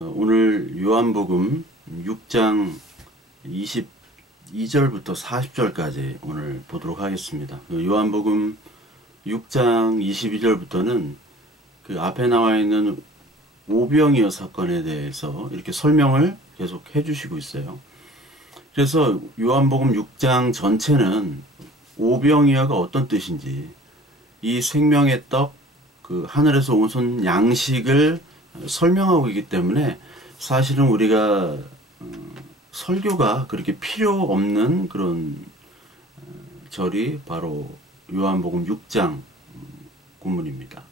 오늘 요한복음 6장 22절부터 40절까지 오늘 보도록 하겠습니다. 요한복음 6장 22절부터는 그 앞에 나와 있는 오병이어 사건에 대해서 이렇게 설명을 계속 해주시고 있어요. 그래서 요한복음 6장 전체는 오병이어가 어떤 뜻인지, 이 생명의 떡, 그 하늘에서 오신 양식을 설명하고 있기 때문에 사실은 우리가 설교가 그렇게 필요 없는 그런 절이 바로 요한복음 6장 본문입니다.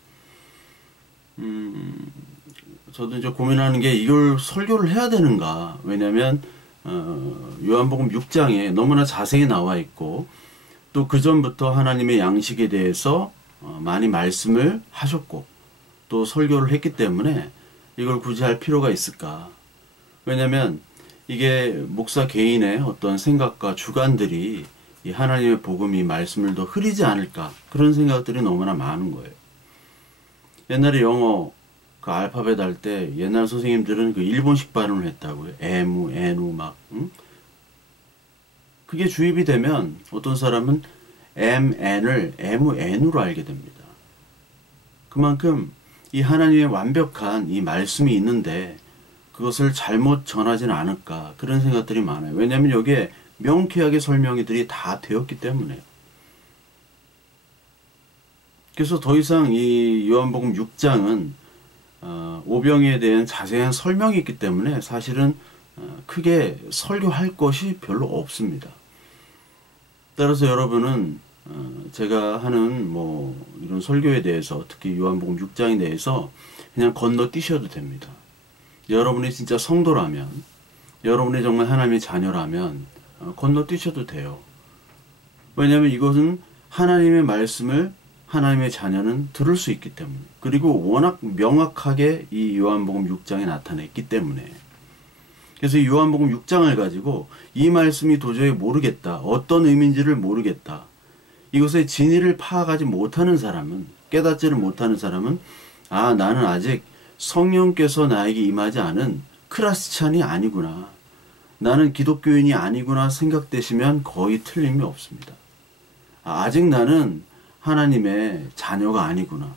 저도 이제 고민하는 게 이걸 설교를 해야 되는가. 왜냐면 요한복음 6장에 너무나 자세히 나와 있고, 또 그 전부터 하나님의 양식에 대해서 많이 말씀을 하셨고 또 설교를 했기 때문에 이걸 굳이 할 필요가 있을까. 왜냐면 이게 목사 개인의 어떤 생각과 주관들이 이 하나님의 복음이 말씀을 더 흐리지 않을까, 그런 생각들이 너무나 많은 거예요. 옛날에 영어 그 알파벳 할 때 옛날 선생님들은 그 일본식 발음을 했다고요. 에무, 에누 막. 응? 그게 주입이 되면 어떤 사람은 MN을 에무, 에누로 알게 됩니다. 그만큼 이 하나님의 완벽한 이 말씀이 있는데 그것을 잘못 전하지는 않을까, 그런 생각들이 많아요. 왜냐하면 여기에 명쾌하게 설명들이 다 되었기 때문에요. 그래서 더 이상 이 요한복음 6장은 오병이에 대한 자세한 설명이 있기 때문에 사실은 크게 설교할 것이 별로 없습니다. 따라서 여러분은 제가 하는 뭐 이런 설교에 대해서, 특히 요한복음 6장에 대해서 그냥 건너뛰셔도 됩니다. 여러분이 진짜 성도라면, 여러분이 정말 하나님의 자녀라면 건너뛰셔도 돼요. 왜냐하면 이것은 하나님의 말씀을 하나님의 자녀는 들을 수 있기 때문에, 그리고 워낙 명확하게 이 요한복음 6장에 나타냈기 때문에. 그래서 이 요한복음 6장을 가지고 이 말씀이 도저히 모르겠다, 어떤 의미인지를 모르겠다, 이것의 진리를 파악하지 못하는 사람은, 깨닫지를 못하는 사람은, 아, 나는 아직 성령께서 나에게 임하지 않은 크리스찬이 아니구나, 나는 기독교인이 아니구나 생각되시면 거의 틀림이 없습니다. 아직 나는 하나님의 자녀가 아니구나.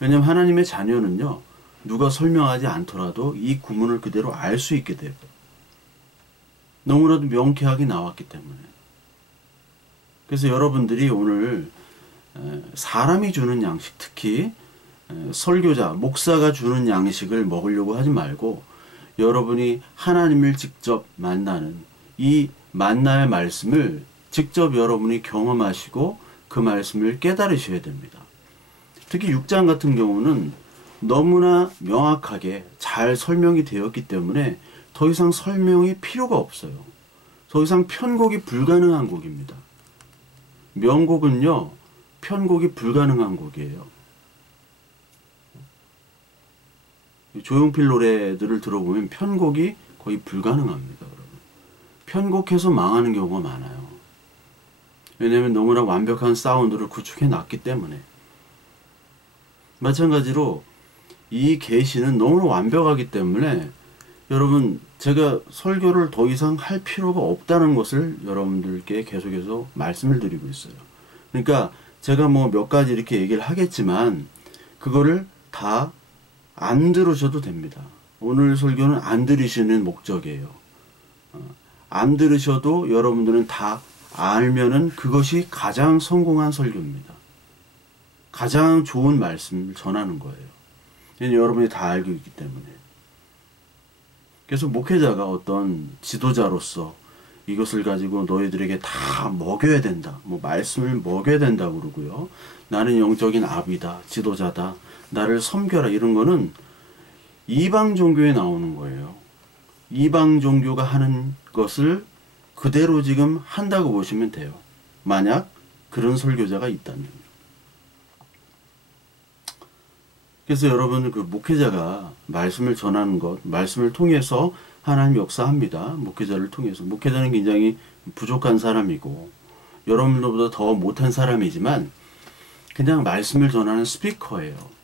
왜냐하면 하나님의 자녀는요, 누가 설명하지 않더라도 이 구문을 그대로 알 수 있게 되고, 너무나도 명쾌하게 나왔기 때문에. 그래서 여러분들이 오늘 사람이 주는 양식, 특히 설교자, 목사가 주는 양식을 먹으려고 하지 말고, 여러분이 하나님을 직접 만나는 이 만나의 말씀을 직접 여러분이 경험하시고 그 말씀을 깨달으셔야 됩니다. 특히 6장 같은 경우는 너무나 명확하게 잘 설명이 되었기 때문에 더 이상 설명이 필요가 없어요. 더 이상 편곡이 불가능한 곡입니다. 명곡은요, 편곡이 불가능한 곡이에요. 조용필 노래들을 들어보면 편곡이 거의 불가능합니다, 여러분. 편곡해서 망하는 경우가 많아요. 왜냐하면 너무나 완벽한 사운드를 구축해 놨기 때문에. 마찬가지로 이 계시는 너무나 완벽하기 때문에 여러분, 제가 설교를 더 이상 할 필요가 없다는 것을 여러분들께 계속해서 말씀을 드리고 있어요. 그러니까 제가 뭐 몇 가지 이렇게 얘기를 하겠지만 그거를 다 안 들으셔도 됩니다. 오늘 설교는 안 들으시는 목적이에요. 안 들으셔도 여러분들은 다 알면은 그것이 가장 성공한 설교입니다. 가장 좋은 말씀을 전하는 거예요. 여러분이 다 알고 있기 때문에. 그래서 목회자가 어떤 지도자로서 이것을 가지고 너희들에게 다 먹여야 된다, 뭐 말씀을 먹여야 된다고 그러고요, 나는 영적인 아비다, 지도자다, 나를 섬겨라, 이런 거는 이방 종교에 나오는 거예요. 이방 종교가 하는 것을 그대로 지금 한다고 보시면 돼요. 만약 그런 설교자가 있다면. 그래서 여러분, 그 목회자가 말씀을 전하는 것, 말씀을 통해서 하나님 역사합니다. 목회자를 통해서. 목회자는 굉장히 부족한 사람이고 여러분들보다 더 못한 사람이지만 그냥 말씀을 전하는 스피커예요.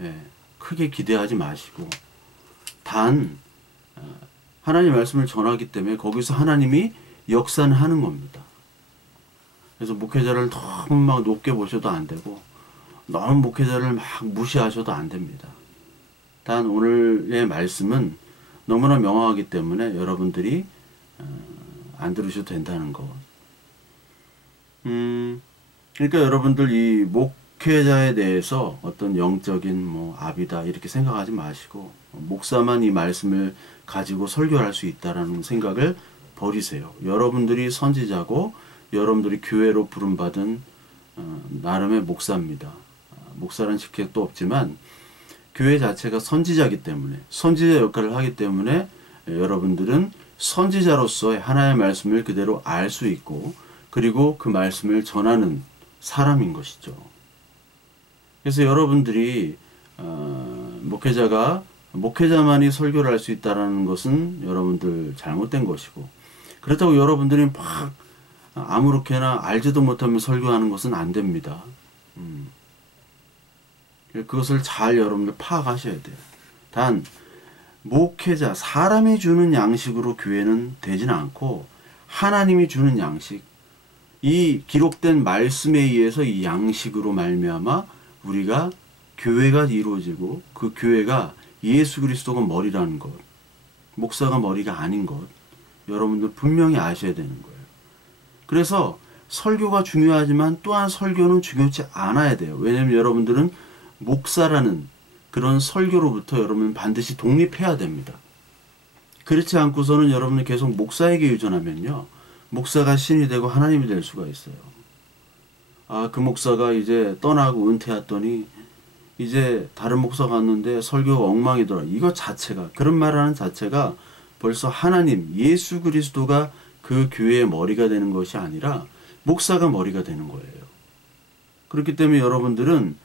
예, 크게 기대하지 마시고 단 하나님 말씀을 전하기 때문에 거기서 하나님이 역사는 하는 겁니다. 그래서 목회자를 너무 막 높게 보셔도 안 되고 너무 목회자를 막 무시하셔도 안 됩니다. 단 오늘의 말씀은 너무나 명확하기 때문에 여러분들이 안 들으셔도 된다는 거. 그러니까 여러분들 이 목회자에 대해서 어떤 영적인 뭐 압이다 이렇게 생각하지 마시고 목사만 이 말씀을 가지고 설교를 할 수 있다라는 생각을 버리세요. 여러분들이 선지자고 여러분들이 교회로 부름받은 나름의 목사입니다. 목사라는 직책도 없지만 교회 자체가 선지자이기 때문에 선지자 역할을 하기 때문에 여러분들은 선지자로서의 하나님의 말씀을 그대로 알 수 있고 그리고 그 말씀을 전하는 사람인 것이죠. 그래서 여러분들이 목회자만이 설교를 할 수 있다는 것은 여러분들 잘못된 것이고 그렇다고 여러분들이 막 아무렇게나 알지도 못하면 설교하는 것은 안 됩니다. 그것을 잘 여러분들 파악하셔야 돼요. 단 목회자, 사람이 주는 양식으로 교회는 되지는 않고 하나님이 주는 양식, 이 기록된 말씀에 의해서 이 양식으로 말미암아 우리가 교회가 이루어지고 그 교회가 예수 그리스도가 머리라는 것, 목사가 머리가 아닌 것, 여러분들 분명히 아셔야 되는 거예요. 그래서 설교가 중요하지만 또한 설교는 중요치 않아야 돼요. 왜냐하면 여러분들은 목사라는 그런 설교로부터 여러분은 반드시 독립해야 됩니다. 그렇지 않고서는 여러분은 계속 목사에게 의존하면요. 목사가 신이 되고 하나님이 될 수가 있어요. 아, 그 목사가 이제 떠나고 은퇴했더니 이제 다른 목사가 왔는데 설교가 엉망이더라. 이거 자체가, 그런 말하는 자체가 벌써 하나님, 예수 그리스도가 그 교회의 머리가 되는 것이 아니라 목사가 머리가 되는 거예요. 그렇기 때문에 여러분들은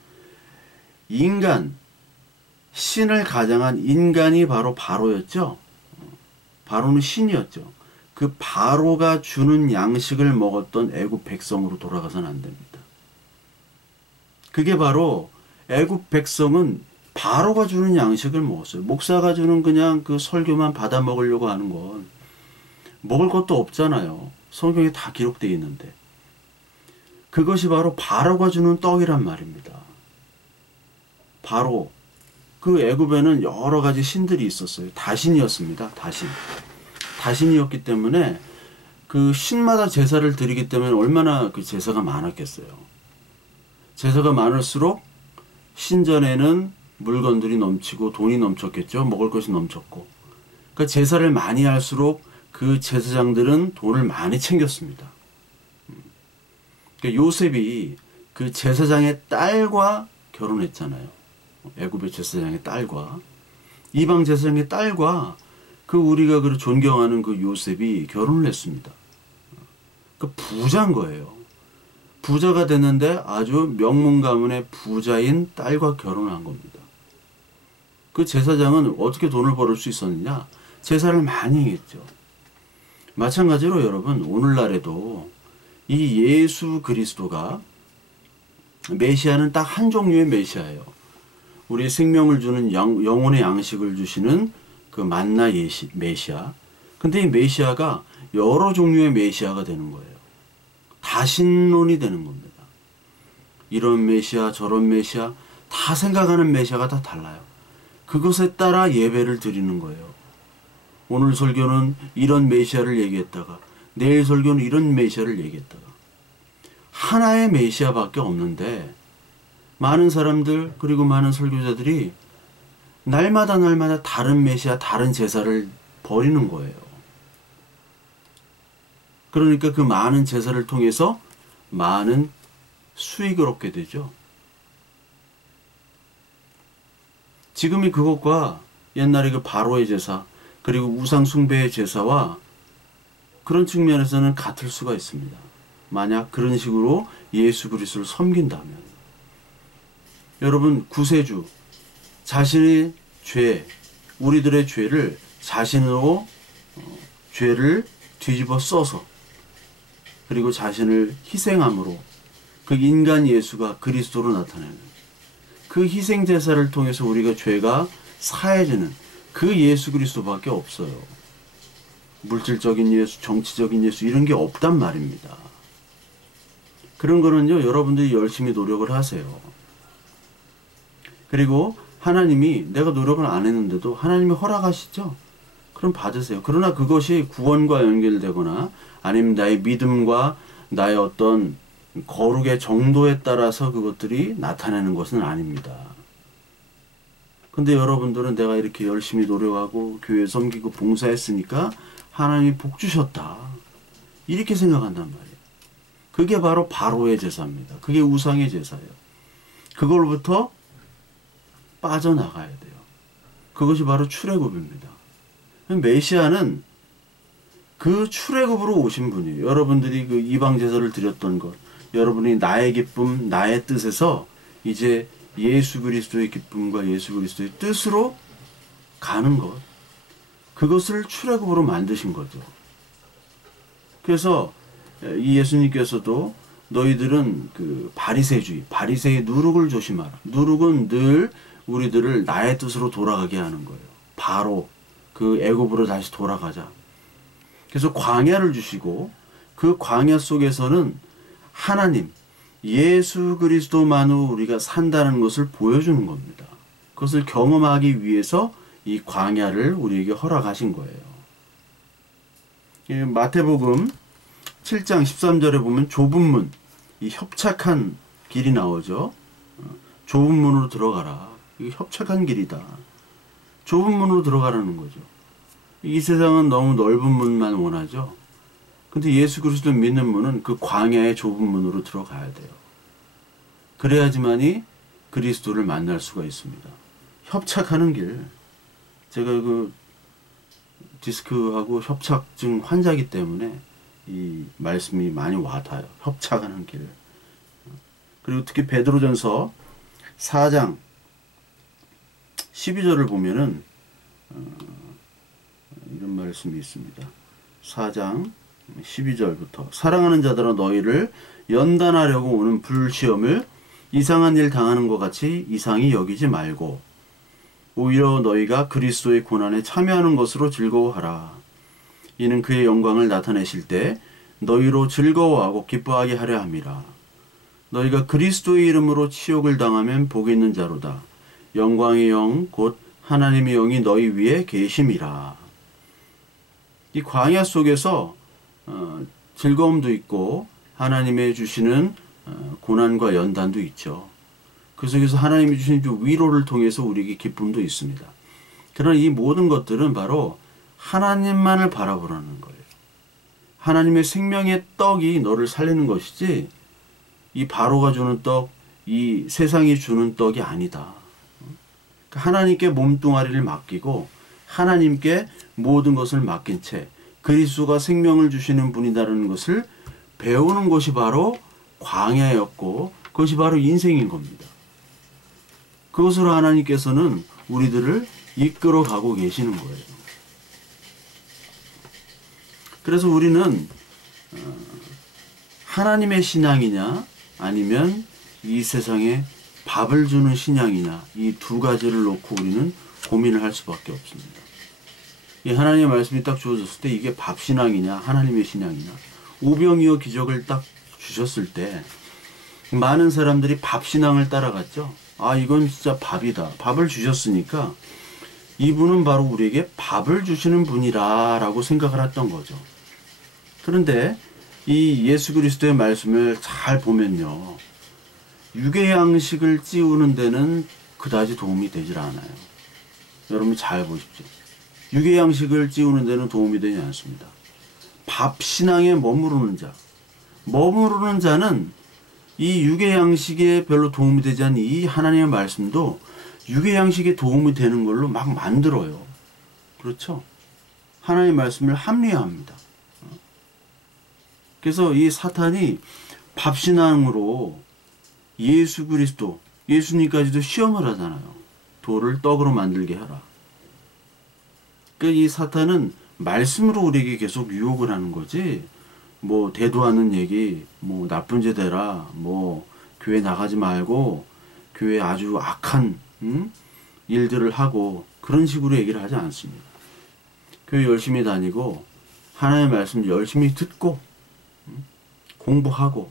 신을 가장한 인간이 바로 바로였죠. 바로는 신이었죠. 그 바로가 주는 양식을 먹었던 애굽 백성으로 돌아가서는 안 됩니다. 그게 바로 애굽 백성은 바로가 주는 양식을 먹었어요. 목사가 주는 그냥 그 설교만 받아 먹으려고 하는 건 먹을 것도 없잖아요. 성경에 다 기록되어 있는데. 그것이 바로 바로가 주는 떡이란 말입니다. 바로 그 애굽에는 여러 가지 신들이 있었어요. 다신이었습니다. 다신이었기 때문에 그 신마다 제사를 드리기 때문에 얼마나 그 제사가 많았겠어요. 제사가 많을수록 신전에는 물건들이 넘치고 돈이 넘쳤겠죠. 먹을 것이 넘쳤고. 그러니까 제사를 많이 할수록 그 제사장들은 돈을 많이 챙겼습니다. 그러니까 요셉이 그 제사장의 딸과 결혼했잖아요. 애굽의 제사장의 딸과, 이방 제사장의 딸과 그 우리가 그 존경하는 그 요셉이 결혼을 했습니다. 그 부자인 거예요. 부자가 됐는데 아주 명문 가문의 부자인 딸과 결혼을 한 겁니다. 그 제사장은 어떻게 돈을 벌을 수 있었느냐? 제사를 많이 했죠. 마찬가지로 여러분, 오늘날에도 이 예수 그리스도가, 메시아는 딱 한 종류의 메시아예요. 우리 생명을 주는 영혼의 양식을 주시는 그 만나 메시아. 근데 이 메시아가 여러 종류의 메시아가 되는 거예요. 다신론이 되는 겁니다. 이런 메시아, 저런 메시아, 다 생각하는 메시아가 다 달라요. 그것에 따라 예배를 드리는 거예요. 오늘 설교는 이런 메시아를 얘기했다가, 내일 설교는 이런 메시아를 얘기했다가, 하나의 메시아밖에 없는데 많은 사람들, 그리고 많은 설교자들이 날마다 다른 메시아, 다른 제사를 버리는 거예요. 그러니까 그 많은 제사를 통해서 많은 수익을 얻게 되죠. 지금이 그것과 옛날에 그 바로의 제사, 그리고 우상 숭배의 제사와 그런 측면에서는 같을 수가 있습니다. 만약 그런 식으로 예수 그리스도를 섬긴다면. 여러분, 구세주, 자신의 죄, 우리들의 죄를 자신으로 죄를 뒤집어 써서, 그리고 자신을 희생함으로 그 인간 예수가 그리스도로 나타내는 그 희생 제사를 통해서 우리가 죄가 사해지는 그 예수 그리스도밖에 없어요. 물질적인 예수, 정치적인 예수 이런 게 없단 말입니다. 그런 거는요, 여러분들이 열심히 노력을 하세요. 그리고 하나님이 내가 노력을 안 했는데도 하나님이 허락하시죠? 그럼 받으세요. 그러나 그것이 구원과 연결되거나 아니면 나의 믿음과 나의 어떤 거룩의 정도에 따라서 그것들이 나타나는 것은 아닙니다. 근데 여러분들은 내가 이렇게 열심히 노력하고 교회 섬기고 봉사했으니까 하나님이 복 주셨다. 이렇게 생각한단 말이에요. 그게 바로 바로의 제사입니다. 그게 우상의 제사예요. 그걸로부터 빠져나가야 돼요. 그것이 바로 출애굽입니다. 메시아는 그 출애굽으로 오신 분이에요. 여러분들이 그 이방 제사를 드렸던 것, 여러분이 나의 기쁨, 나의 뜻에서 이제 예수 그리스도의 기쁨과 예수 그리스도의 뜻으로 가는 것, 그것을 출애굽으로 만드신 거죠. 그래서 이 예수님께서도 너희들은 그 바리새주의, 바리새의 누룩을 조심하라. 누룩은 늘 우리들을 나의 뜻으로 돌아가게 하는 거예요. 바로 그 애굽으로 다시 돌아가자. 그래서 광야를 주시고 그 광야 속에서는 하나님, 예수 그리스도만으로 우리가 산다는 것을 보여주는 겁니다. 그것을 경험하기 위해서 이 광야를 우리에게 허락하신 거예요. 마태복음 7장 13절에 보면 좁은 문, 이 협착한 길이 나오죠. 좁은 문으로 들어가라. 이거 협착한 길이다. 좁은 문으로 들어가라는 거죠. 이 세상은 너무 넓은 문만 원하죠. 근데 예수 그리스도 믿는 문은 그 광야의 좁은 문으로 들어가야 돼요. 그래야지만이 그리스도를 만날 수가 있습니다. 협착하는 길. 제가 그 디스크하고 협착증 환자이기 때문에 이 말씀이 많이 와닿아요. 협착하는 길. 그리고 특히 베드로전서 4장 12절을 보면은 이런 말씀이 있습니다. 4장 12절부터 사랑하는 자들아 너희를 연단하려고 오는 불시험을 이상한 일 당하는 것 같이 이상히 여기지 말고 오히려 너희가 그리스도의 고난에 참여하는 것으로 즐거워하라. 이는 그의 영광을 나타내실 때 너희로 즐거워하고 기뻐하게 하려 함이라. 너희가 그리스도의 이름으로 치욕을 당하면 복이 있는 자로다. 영광의 영 곧 하나님의 영이 너희 위에 계심이라. 이 광야 속에서 즐거움도 있고 하나님의 주시는 고난과 연단도 있죠. 그 속에서 하나님이 주신 위로를 통해서 우리에게 기쁨도 있습니다. 그러나 이 모든 것들은 바로 하나님만을 바라보라는 거예요. 하나님의 생명의 떡이 너를 살리는 것이지 이 바로가 주는 떡, 이 세상이 주는 떡이 아니다. 하나님께 몸뚱아리를 맡기고 하나님께 모든 것을 맡긴 채 그리스도가 생명을 주시는 분이다라는 것을 배우는 것이 바로 광야였고 그것이 바로 인생인 겁니다. 그것으로 하나님께서는 우리들을 이끌어 가고 계시는 거예요. 그래서 우리는 하나님의 신앙이냐 아니면 이 세상에 밥을 주는 신앙이냐 이 두 가지를 놓고 우리는 고민을 할 수밖에 없습니다. 이 하나님의 말씀이 딱 주어졌을 때 이게 밥 신앙이냐 하나님의 신앙이냐 오병이어 기적을 딱 주셨을 때 많은 사람들이 밥 신앙을 따라갔죠. 아 이건 진짜 밥이다. 밥을 주셨으니까 이분은 바로 우리에게 밥을 주시는 분이라 라고 생각을 했던 거죠. 그런데 이 예수 그리스도의 말씀을 잘 보면요. 육의 양식을 찌우는 데는 그다지 도움이 되질 않아요. 여러분 잘 보십시오. 육의 양식을 찌우는 데는 도움이 되지 않습니다. 밥 신앙에 머무르는 자. 머무르는 자는 이 육의 양식에 별로 도움이 되지 않는 이 하나님의 말씀도 육의 양식에 도움이 되는 걸로 막 만들어요. 그렇죠? 하나님의 말씀을 합리화합니다. 그래서 이 사탄이 밥신앙으로 예수 그리스도, 예수님까지도 시험을 하잖아요. 돌을 떡으로 만들게 하라. 그러니까 이 사탄은 말씀으로 우리에게 계속 유혹을 하는 거지, 뭐 대도하는 얘기, 뭐 나쁜 죄 되라, 뭐 교회 나가지 말고 교회 아주 악한 일들을 하고 그런 식으로 얘기를 하지 않습니다. 교회 열심히 다니고 하나님의 말씀 열심히 듣고 공부하고,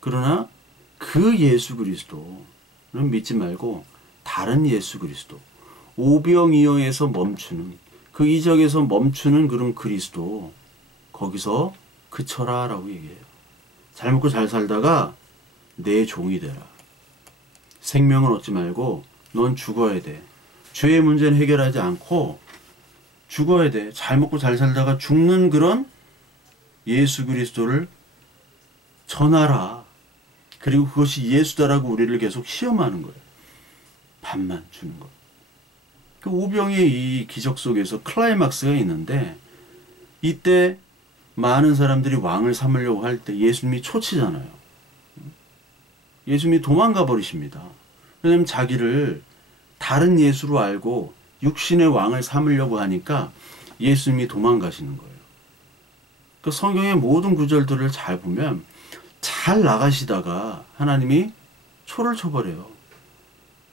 그러나 그 예수 그리스도는 믿지 말고 다른 예수 그리스도, 오병이어에서 멈추는, 그 이적에서 멈추는 그런 그리스도, 거기서 그쳐라 라고 얘기해요. 잘 먹고 잘 살다가 내 종이 되라. 생명을 얻지 말고 넌 죽어야 돼. 죄의 문제는 해결하지 않고 죽어야 돼. 잘 먹고 잘 살다가 죽는 그런 예수 그리스도를 전하라. 그리고 그것이 예수다라고 우리를 계속 시험하는 거예요. 밥만 주는 거. 그 오병의 이 기적 속에서 클라이막스가 있는데, 이때 많은 사람들이 왕을 삼으려고 할 때 예수님이 초치잖아요. 예수님이 도망가 버리십니다. 왜냐하면 자기를 다른 예수로 알고 육신의 왕을 삼으려고 하니까 예수님이 도망가시는 거예요. 그 성경의 모든 구절들을 잘 보면 잘 나가시다가 하나님이 초를 쳐버려요.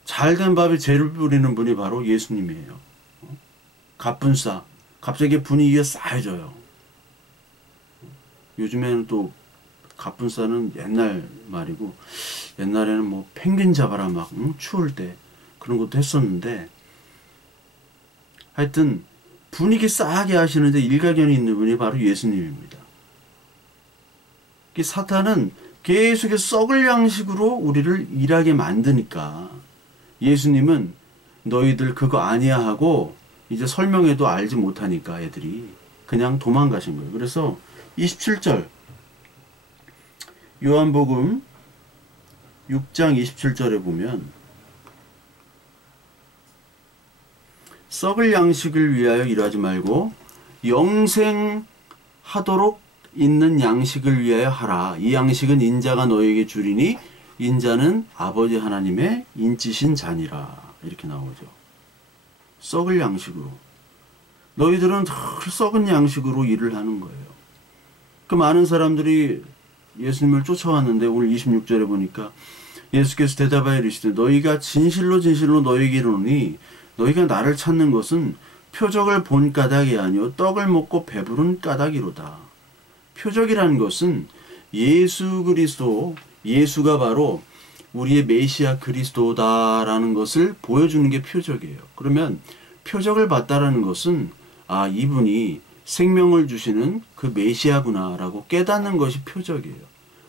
잘된 밥에 재를 뿌리는 분이 바로 예수님이에요. 갑분싸. 갑자기 분위기가 싸해져요. 요즘에는 또 갑분싸는 옛날 말이고, 옛날에는 뭐 펭귄 잡아라 막 추울 때 그런 것도 했었는데, 하여튼 분위기 싸하게 하시는데 일가견이 있는 분이 바로 예수님입니다. 사탄은 계속해서 썩을 양식으로 우리를 일하게 만드니까 예수님은 너희들 그거 아니야 하고 이제 설명해도 알지 못하니까 애들이 그냥 도망가신 거예요. 그래서 27절 요한복음 6장 27절에 보면, 썩을 양식을 위하여 일하지 말고 영생하도록 있는 양식을 위하여 하라. 이 양식은 인자가 너에게 주리니 인자는 아버지 하나님의 인치신 자니라. 이렇게 나오죠. 썩을 양식으로. 너희들은 늘 썩은 양식으로 일을 하는 거예요. 그 많은 사람들이 예수님을 쫓아왔는데 오늘 26절에 보니까 예수께서 대답하여 이르시되 너희가 진실로 진실로 너희에게 이르노니 너희가 나를 찾는 것은 표적을 본 까닭이 아니요 떡을 먹고 배부른 까닭이로다. 표적이라는 것은 예수 그리스도, 예수가 바로 우리의 메시아 그리스도다라는 것을 보여주는 게 표적이에요. 그러면 표적을 봤다라는 것은 아, 이분이 생명을 주시는 그 메시아구나라고 깨닫는 것이 표적이에요.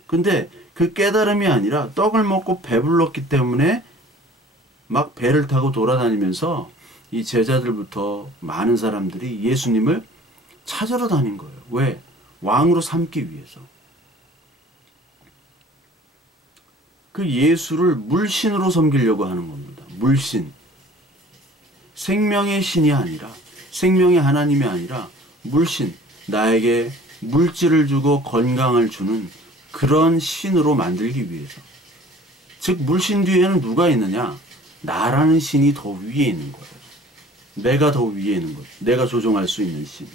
근데 그 깨달음이 아니라 떡을 먹고 배불렀기 때문에 막 배를 타고 돌아다니면서 이 제자들부터 많은 사람들이 예수님을 찾으러 다닌 거예요. 왜? 왕으로 삼기 위해서. 그 예수를 물신으로 섬기려고 하는 겁니다. 물신. 생명의 신이 아니라, 생명의 하나님이 아니라 물신. 나에게 물질을 주고 건강을 주는 그런 신으로 만들기 위해서. 즉 물신 뒤에는 누가 있느냐? 나라는 신이 더 위에 있는 거예요. 내가 더 위에 있는 거예요. 내가 조종할 수 있는 신.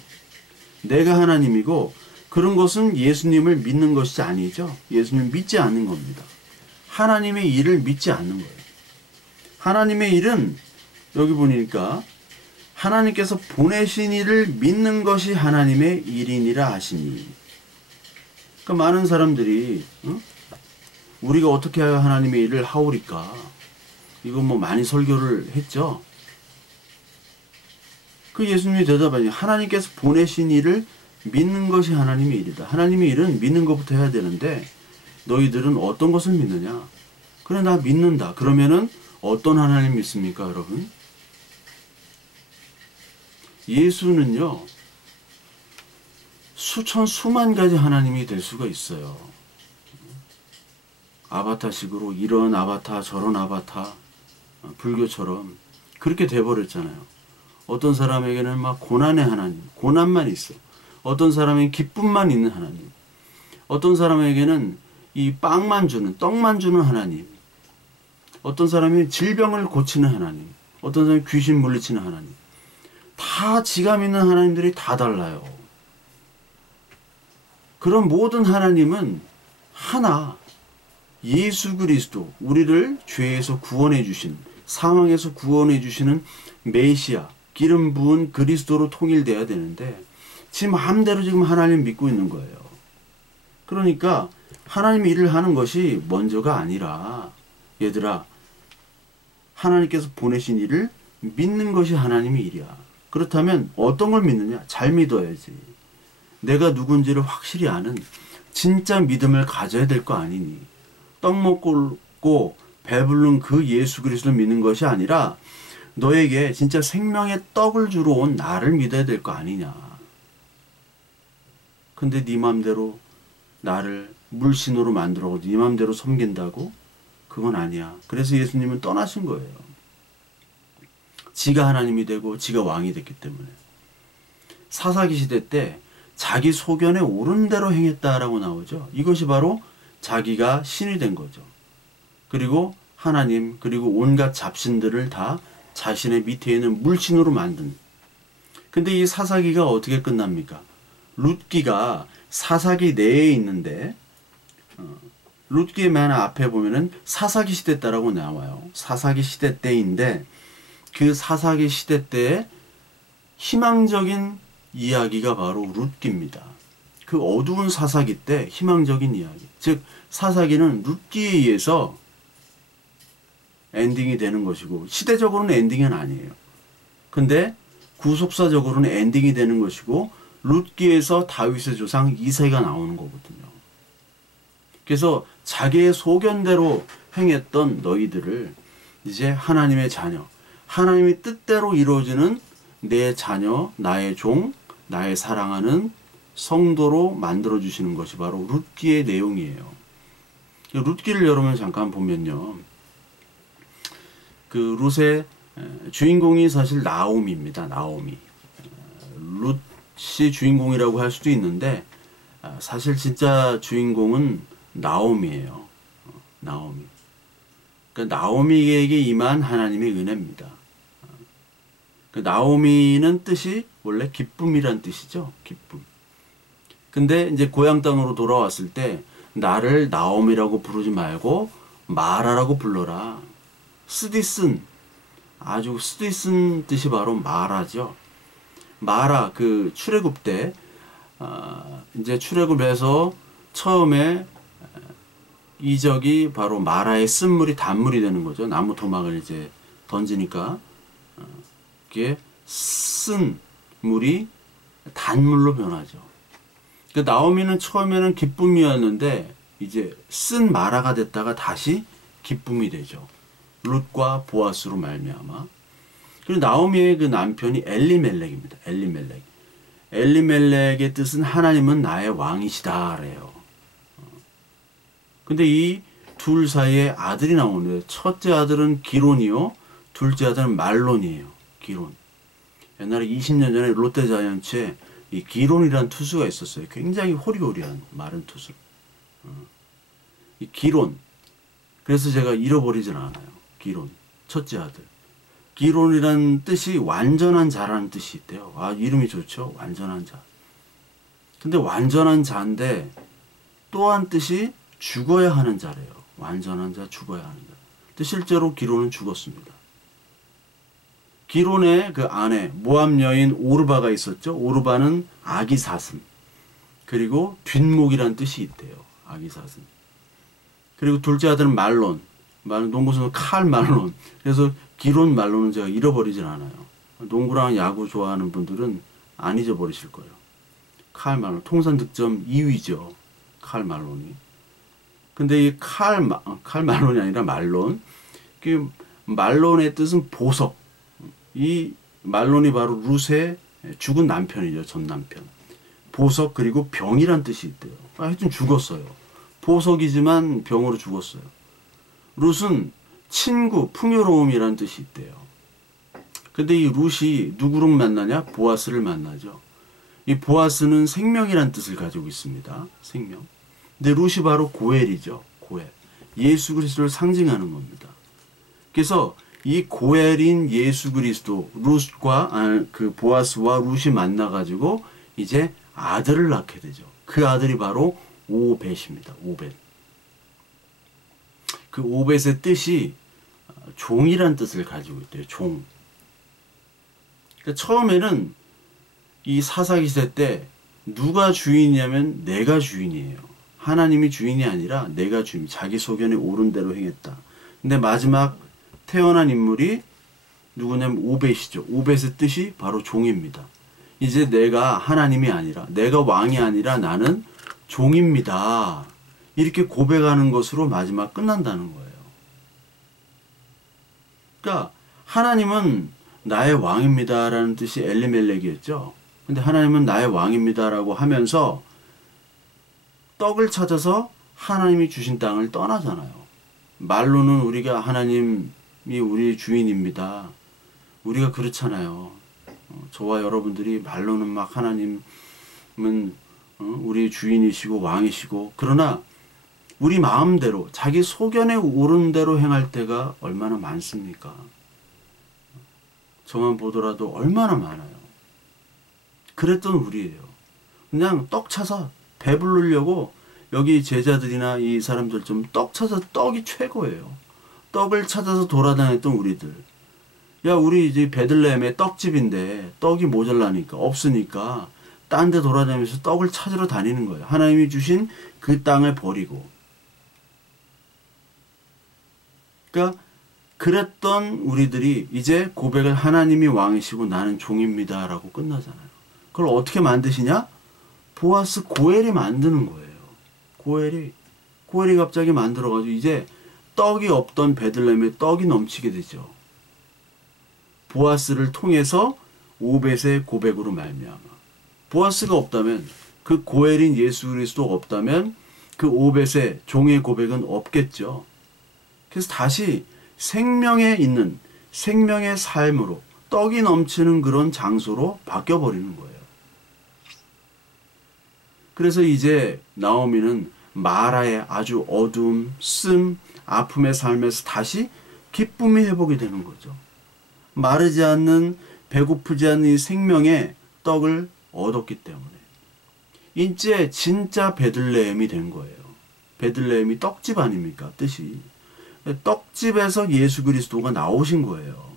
내가 하나님이고, 그런 것은 예수님을 믿는 것이 아니죠. 예수님을 믿지 않는 겁니다. 하나님의 일을 믿지 않는 거예요. 하나님의 일은 여기 보니까 하나님께서 보내신 일을 믿는 것이 하나님의 일이니라 하시니. 그러니까 많은 사람들이 우리가 어떻게 해야 하나님의 일을 하오리까? 이거 뭐 많이 설교를 했죠. 그 예수님이 대답하니 하나님께서 보내신 일을 믿는 것이 하나님의 일이다. 하나님의 일은 믿는 것부터 해야 되는데 너희들은 어떤 것을 믿느냐? 그래, 나 믿는다. 그러면은 어떤 하나님 믿습니까, 여러분? 예수는요, 수천 수만 가지 하나님이 될 수가 있어요. 아바타식으로 이런 아바타 저런 아바타, 불교처럼 그렇게 돼버렸잖아요. 어떤 사람에게는 막 고난의 하나님, 고난만 있어. 어떤 사람에게는 기쁨만 있는 하나님, 어떤 사람에게는 이 빵만 주는, 떡만 주는 하나님, 어떤 사람이 질병을 고치는 하나님, 어떤 사람이 귀신 물리치는 하나님. 다 지가 믿는 하나님들이 다 달라요. 그런 모든 하나님은 하나, 예수 그리스도, 우리를 죄에서 구원해 주신, 상황에서 구원해 주시는 메시아, 기름 부은 그리스도로 통일돼야 되는데 지 마음대로 지금 하나님 믿고 있는 거예요. 그러니까 하나님이 일을 하는 것이 먼저가 아니라, 얘들아, 하나님께서 보내신 일을 믿는 것이 하나님의 일이야. 그렇다면 어떤 걸 믿느냐? 잘 믿어야지. 내가 누군지를 확실히 아는 진짜 믿음을 가져야 될 거 아니니. 떡 먹고 배부른 그 예수 그리스도를 믿는 것이 아니라 너에게 진짜 생명의 떡을 주러 온 나를 믿어야 될 거 아니냐. 근데 네 맘대로 나를 물신으로 만들어 네 맘대로 섬긴다고? 그건 아니야. 그래서 예수님은 떠나신 거예요. 지가 하나님이 되고 지가 왕이 됐기 때문에. 사사기 시대 때 자기 소견에 옳은 대로 행했다라고 나오죠. 이것이 바로 자기가 신이 된 거죠. 그리고 하나님, 그리고 온갖 잡신들을 다 자신의 밑에 있는 물신으로 만든. 근데 이 사사기가 어떻게 끝납니까? 룻기가 사사기 내에 있는데, 룻기의 맨 앞에 보면은 사사기 시대 때라고 나와요. 사사기 시대 때인데, 그 사사기 시대 때의 희망적인 이야기가 바로 룻기입니다. 그 어두운 사사기 때 희망적인 이야기. 즉, 사사기는 룻기에 의해서 엔딩이 되는 것이고, 시대적으로는 엔딩은 아니에요. 근데 구속사적으로는 엔딩이 되는 것이고, 룻기에서 다윗의 조상 이새가 나오는 거거든요. 그래서 자기의 소견대로 행했던 너희들을 이제 하나님의 자녀, 하나님의 뜻대로 이루어지는 내 자녀, 나의 종, 나의 사랑하는 성도로 만들어주시는 것이 바로 룻기의 내용이에요. 룻기를 여러분 잠깐 보면요. 그 룻의 주인공이 사실 나오미입니다. 나오미. 룻이 주인공이라고 할 수도 있는데 사실 진짜 주인공은 나오미예요. 나오미. 그러니까 나오미에게 임한 하나님의 은혜입니다. 그 나오미는 뜻이 원래 기쁨이란 뜻이죠. 기쁨. 근데 이제 고향 땅으로 돌아왔을 때 나를 나오미라고 부르지 말고 마라라고 불러라. 쓰디쓴, 아주 쓰디쓴 뜻이 바로 마라죠. 마라, 그 출애굽 때 이제 출애굽해서 처음에 이적이 바로 마라의 쓴물이 단물이 되는 거죠. 나무 토막을 이제 던지니까 이게 쓴 물이 단물로 변하죠. 그 나오미는 처음에는 기쁨이었는데 이제 쓴 마라가 됐다가 다시 기쁨이 되죠. 룻과 보아스로 말미암아. 그리고 나오미의 그 남편이 엘리멜렉입니다. 엘리멜렉. 엘리멜렉의 뜻은 하나님은 나의 왕이시다 래요. 근데 이 둘 사이에 아들이 나오는데 첫째 아들은 기론이요. 둘째 아들은 말론이에요. 기론. 옛날에 20년 전에 롯데자이언츠에 이 기론이라는 투수가 있었어요. 굉장히 호리호리한 마른 투수. 이 기론. 그래서 제가 잃어버리진 않아요. 기론. 첫째 아들. 기론이라는 뜻이 완전한 자라는 뜻이 있대요. 아, 이름이 좋죠. 완전한 자. 근데 완전한 자인데 또 한 뜻이 죽어야 하는 자래요. 완전한 자, 죽어야 하는 자. 근데 실제로 기론은 죽었습니다. 기론의 그 아내 모압 여인 오르바가 있었죠. 오르바는 아기 사슴. 그리고 뒷목이라는 뜻이 있대요. 아기 사슴. 그리고 둘째 아들은 말론. 농구선수 칼 말론. 그래서 기론 말론은 제가 잃어버리진 않아요. 농구랑 야구 좋아하는 분들은 안 잊어버리실 거예요. 칼 말론. 통산 득점 2위죠. 칼 말론이. 근데 이 칼 말론이 아니라 말론. 그 말론의 뜻은 보석. 이 말론이 바로 룻의 죽은 남편이죠. 전 남편. 보석 그리고 병이란 뜻이 있대요. 하여튼 죽었어요. 보석이지만 병으로 죽었어요. 룻은 친구, 풍요로움이라는 뜻이 있대요. 근데 이 룻이 누구를 만나냐? 보아스를 만나죠. 이 보아스는 생명이란 뜻을 가지고 있습니다. 생명. 근데 룻이 바로 고엘이죠. 고엘. 예수 그리스도를 상징하는 겁니다. 그래서 이 고엘인 예수 그리스도, 룻과 그 보아스와 룻이 만나가지고 이제 아들을 낳게 되죠. 그 아들이 바로 오벳입니다. 오벳. 그 오벳의 뜻이 종이란 뜻을 가지고 있대요. 종. 그러니까 처음에는 이 사사기세 때 누가 주인이냐면 내가 주인이에요. 하나님이 주인이 아니라 내가 주인. 자기 소견에 옳은 대로 행했다. 근데 마지막 태어난 인물이 누구냐면 오벳이죠. 오벳의 뜻이 바로 종입니다. 이제 내가 하나님이 아니라, 내가 왕이 아니라 나는 종입니다. 이렇게 고백하는 것으로 마지막 끝난다는 거예요. 그러니까 하나님은 나의 왕입니다라는 뜻이 엘리멜렉이었죠. 근데 하나님은 나의 왕입니다라고 하면서 떡을 찾아서 하나님이 주신 땅을 떠나잖아요. 말로는 우리가 하나님이 우리 주인입니다. 우리가 그렇잖아요. 저와 여러분들이 말로는 막 하나님은 우리 주인이시고 왕이시고, 그러나 우리 마음대로 자기 소견에 오른 대로 행할 때가 얼마나 많습니까? 저만 보더라도 얼마나 많아요. 그랬던 우리예요. 그냥 떡 차서 배부르려고 여기 제자들이나 이 사람들 좀 떡 찾아, 떡이 최고예요. 떡을 찾아서 돌아다녔던 우리들. 야, 우리 이제 베들레헴에 떡집인데 떡이 모자라니까, 없으니까 딴 데 돌아다니면서 떡을 찾으러 다니는 거예요. 하나님이 주신 그 땅을 버리고. 그러니까 그랬던 우리들이 이제 고백을 하나님이 왕이시고 나는 종입니다 라고 끝나잖아요. 그걸 어떻게 만드시냐? 보아스 고엘이 만드는 거예요. 고엘이 갑자기 만들어가지고 이제 떡이 없던 베들레헴에 떡이 넘치게 되죠. 보아스를 통해서 오벳의 고백으로 말미암아. 보아스가 없다면, 그 고엘인 예수 그리스도가 없다면 그 오벳의 종의 고백은 없겠죠. 그래서 다시 생명에 있는 생명의 삶으로 떡이 넘치는 그런 장소로 바뀌어버리는 거예요. 그래서 이제 나오미는 마라의 아주 어두움, 쓴, 아픔의 삶에서 다시 기쁨이 회복이 되는 거죠. 마르지 않는, 배고프지 않는 이 생명의 떡을 얻었기 때문에 이제 진짜 베들레헴이 된 거예요. 베들레헴이 떡집 아닙니까? 뜻이. 떡집에서 예수 그리스도가 나오신 거예요.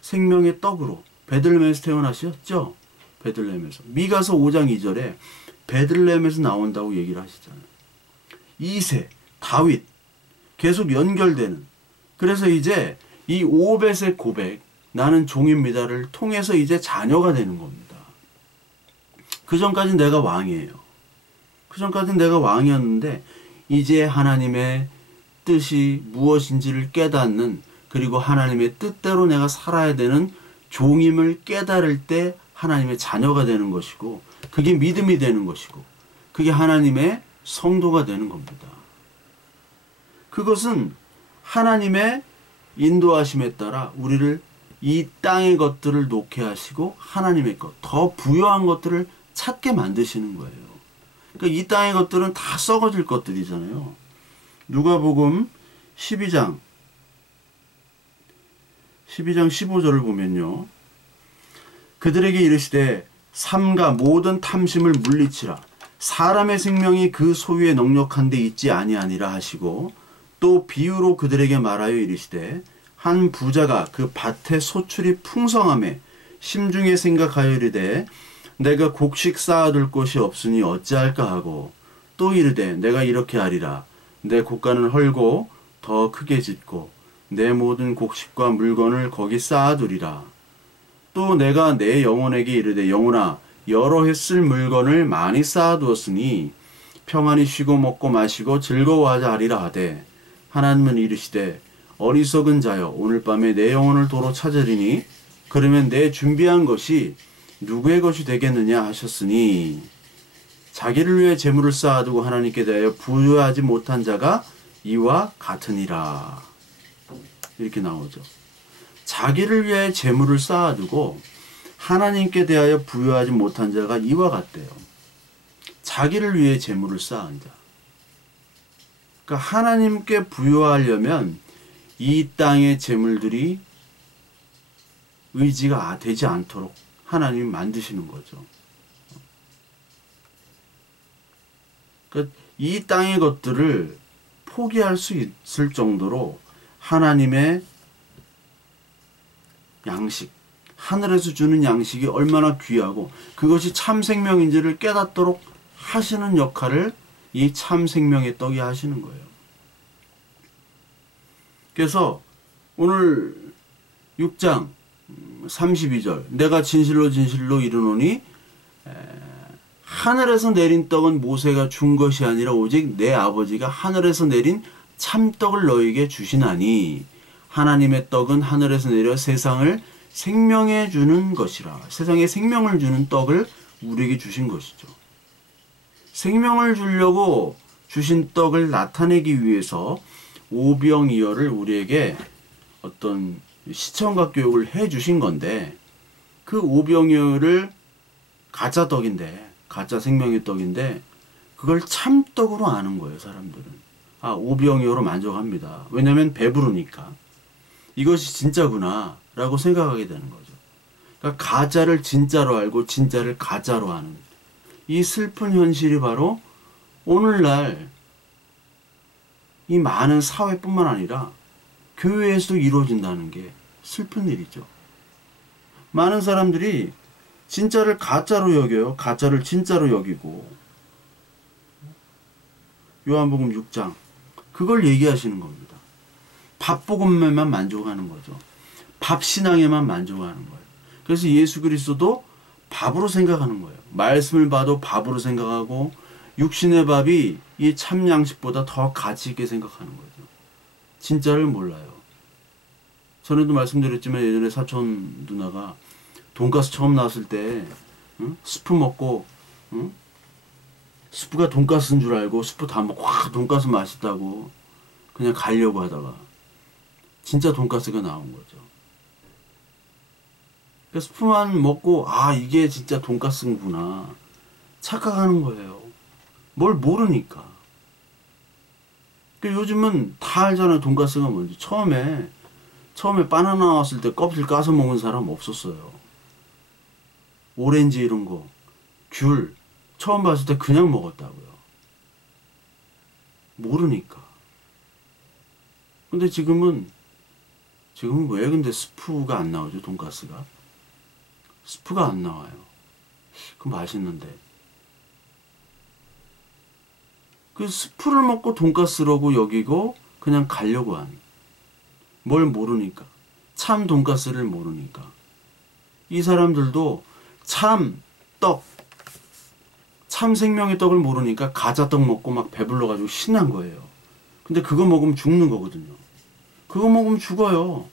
생명의 떡으로 베들레헴에서 태어나셨죠? 베들레헴에서. 미가서 5장 2절에 베들레헴에서 나온다고 얘기를 하시잖아요. 이세, 다윗 계속 연결되는. 그래서 이제 이 오벳의 고백, 나는 종입니다를 통해서 이제 자녀가 되는 겁니다. 그 전까지는 내가 왕이에요. 그 전까지는 내가 왕이었는데 이제 하나님의 뜻이 무엇인지를 깨닫는, 그리고 하나님의 뜻대로 내가 살아야 되는 종임을 깨달을 때 하나님의 자녀가 되는 것이고, 그게 믿음이 되는 것이고, 그게 하나님의 성도가 되는 겁니다. 그것은 하나님의 인도하심에 따라 우리를 이 땅의 것들을 놓게 하시고 하나님의 것, 더 부유한 것들을 찾게 만드시는 거예요. 그러니까 이 땅의 것들은 다 썩어질 것들이잖아요. 누가복음 12장 15절을 보면요. 그들에게 이르시되 삼가 모든 탐심을 물리치라. 사람의 생명이 그 소유에 넉넉한 데 있지 아니하니라 하시고, 또 비유로 그들에게 말하여 이르시되 한 부자가 그 밭에 소출이 풍성함에 심중에 생각하여 이르되 내가 곡식 쌓아둘 곳이 없으니 어찌할까 하고, 또 이르되 내가 이렇게 하리라. 내 곡간을 헐고 더 크게 짓고 내 모든 곡식과 물건을 거기 쌓아두리라. 또 내가 내 영혼에게 이르되 영혼아, 여러 해 쓸 물건을 많이 쌓아두었으니 평안히 쉬고 먹고 마시고 즐거워하자 하리라 하되, 하나님은 이르시되 어리석은 자여, 오늘 밤에 내 영혼을 도로 찾으리니 그러면 내 준비한 것이 누구의 것이 되겠느냐 하셨으니, 자기를 위해 재물을 쌓아두고 하나님께 대하여 부유하지 못한 자가 이와 같으니라. 이렇게 나오죠. 자기를 위해 재물을 쌓아두고 하나님께 대하여 부유하지 못한 자가 이와 같대요. 자기를 위해 재물을 쌓은 자. 그러니까 하나님께 부유하려면 이 땅의 재물들이 의지가 되지 않도록 하나님이 만드시는 거죠. 그러니까 이 땅의 것들을 포기할 수 있을 정도로 하나님의 양식, 하늘에서 주는 양식이 얼마나 귀하고 그것이 참 생명인지를 깨닫도록 하시는 역할을 이 참 생명의 떡이 하시는 거예요. 그래서 오늘 6장 32절 내가 진실로 진실로 이르노니 하늘에서 내린 떡은 모세가 준 것이 아니라 오직 내 아버지가 하늘에서 내린 참떡을 너희에게 주시나니 하나님의 떡은 하늘에서 내려 세상을 생명해 주는 것이라. 세상에 생명을 주는 떡을 우리에게 주신 것이죠. 생명을 주려고 주신 떡을 나타내기 위해서 오병이어를 우리에게 어떤 시청각 교육을 해 주신 건데, 그 오병이어를 가짜 떡인데, 가짜 생명의 떡인데 그걸 참떡으로 아는 거예요. 사람들은 오병이어로 만족합니다. 왜냐하면 배부르니까. 이것이 진짜구나 라고 생각하게 되는 거죠. 그러니까 가짜를 진짜로 알고 진짜를 가짜로 아는 이 슬픈 현실이 바로 오늘날 이 많은 사회뿐만 아니라 교회에서도 이루어진다는 게 슬픈 일이죠. 많은 사람들이 진짜를 가짜로 여겨요. 가짜를 진짜로 여기고. 요한복음 6장 그걸 얘기하시는 겁니다. 밥복음에만 만족하는 거죠. 밥신앙에만 만족하는 거예요. 그래서 예수 그리스도도 밥으로 생각하는 거예요. 말씀을 봐도 밥으로 생각하고 육신의 밥이 이 참양식보다 더 가치 있게 생각하는 거죠. 진짜를 몰라요. 전에도 말씀드렸지만 예전에 사촌 누나가 돈가스 처음 나왔을 때 스프 먹고 스프가 돈가스인 줄 알고 스프 다 먹고 와 돈가스 맛있다고 그냥 가려고 하다가 진짜 돈가스가 나온 거죠. 그 스프만 먹고 이게 진짜 돈가스구나 착각하는 거예요. 뭘 모르니까. 요즘은 다 알잖아요. 돈가스가 뭔지. 처음에 바나나 나왔을 때 껍질 까서 먹은 사람 없었어요. 오렌지 이런 거, 귤 처음 봤을 때 그냥 먹었다고요. 모르니까. 근데 지금은 왜 근데 스프가 안 나오죠? 돈가스가 스프가 안 나와요. 그럼 맛있는데 그 스프를 먹고 돈가스라고 여기고 그냥 가려고 한 뭘 모르니까 참 돈가스를 모르니까 이 사람들도 참 떡, 참 생명의 떡을 모르니까 가짜 떡 먹고 막 배불러가지고 신난 거예요. 근데 그거 먹으면 죽는 거거든요. 그거 먹으면 죽어요.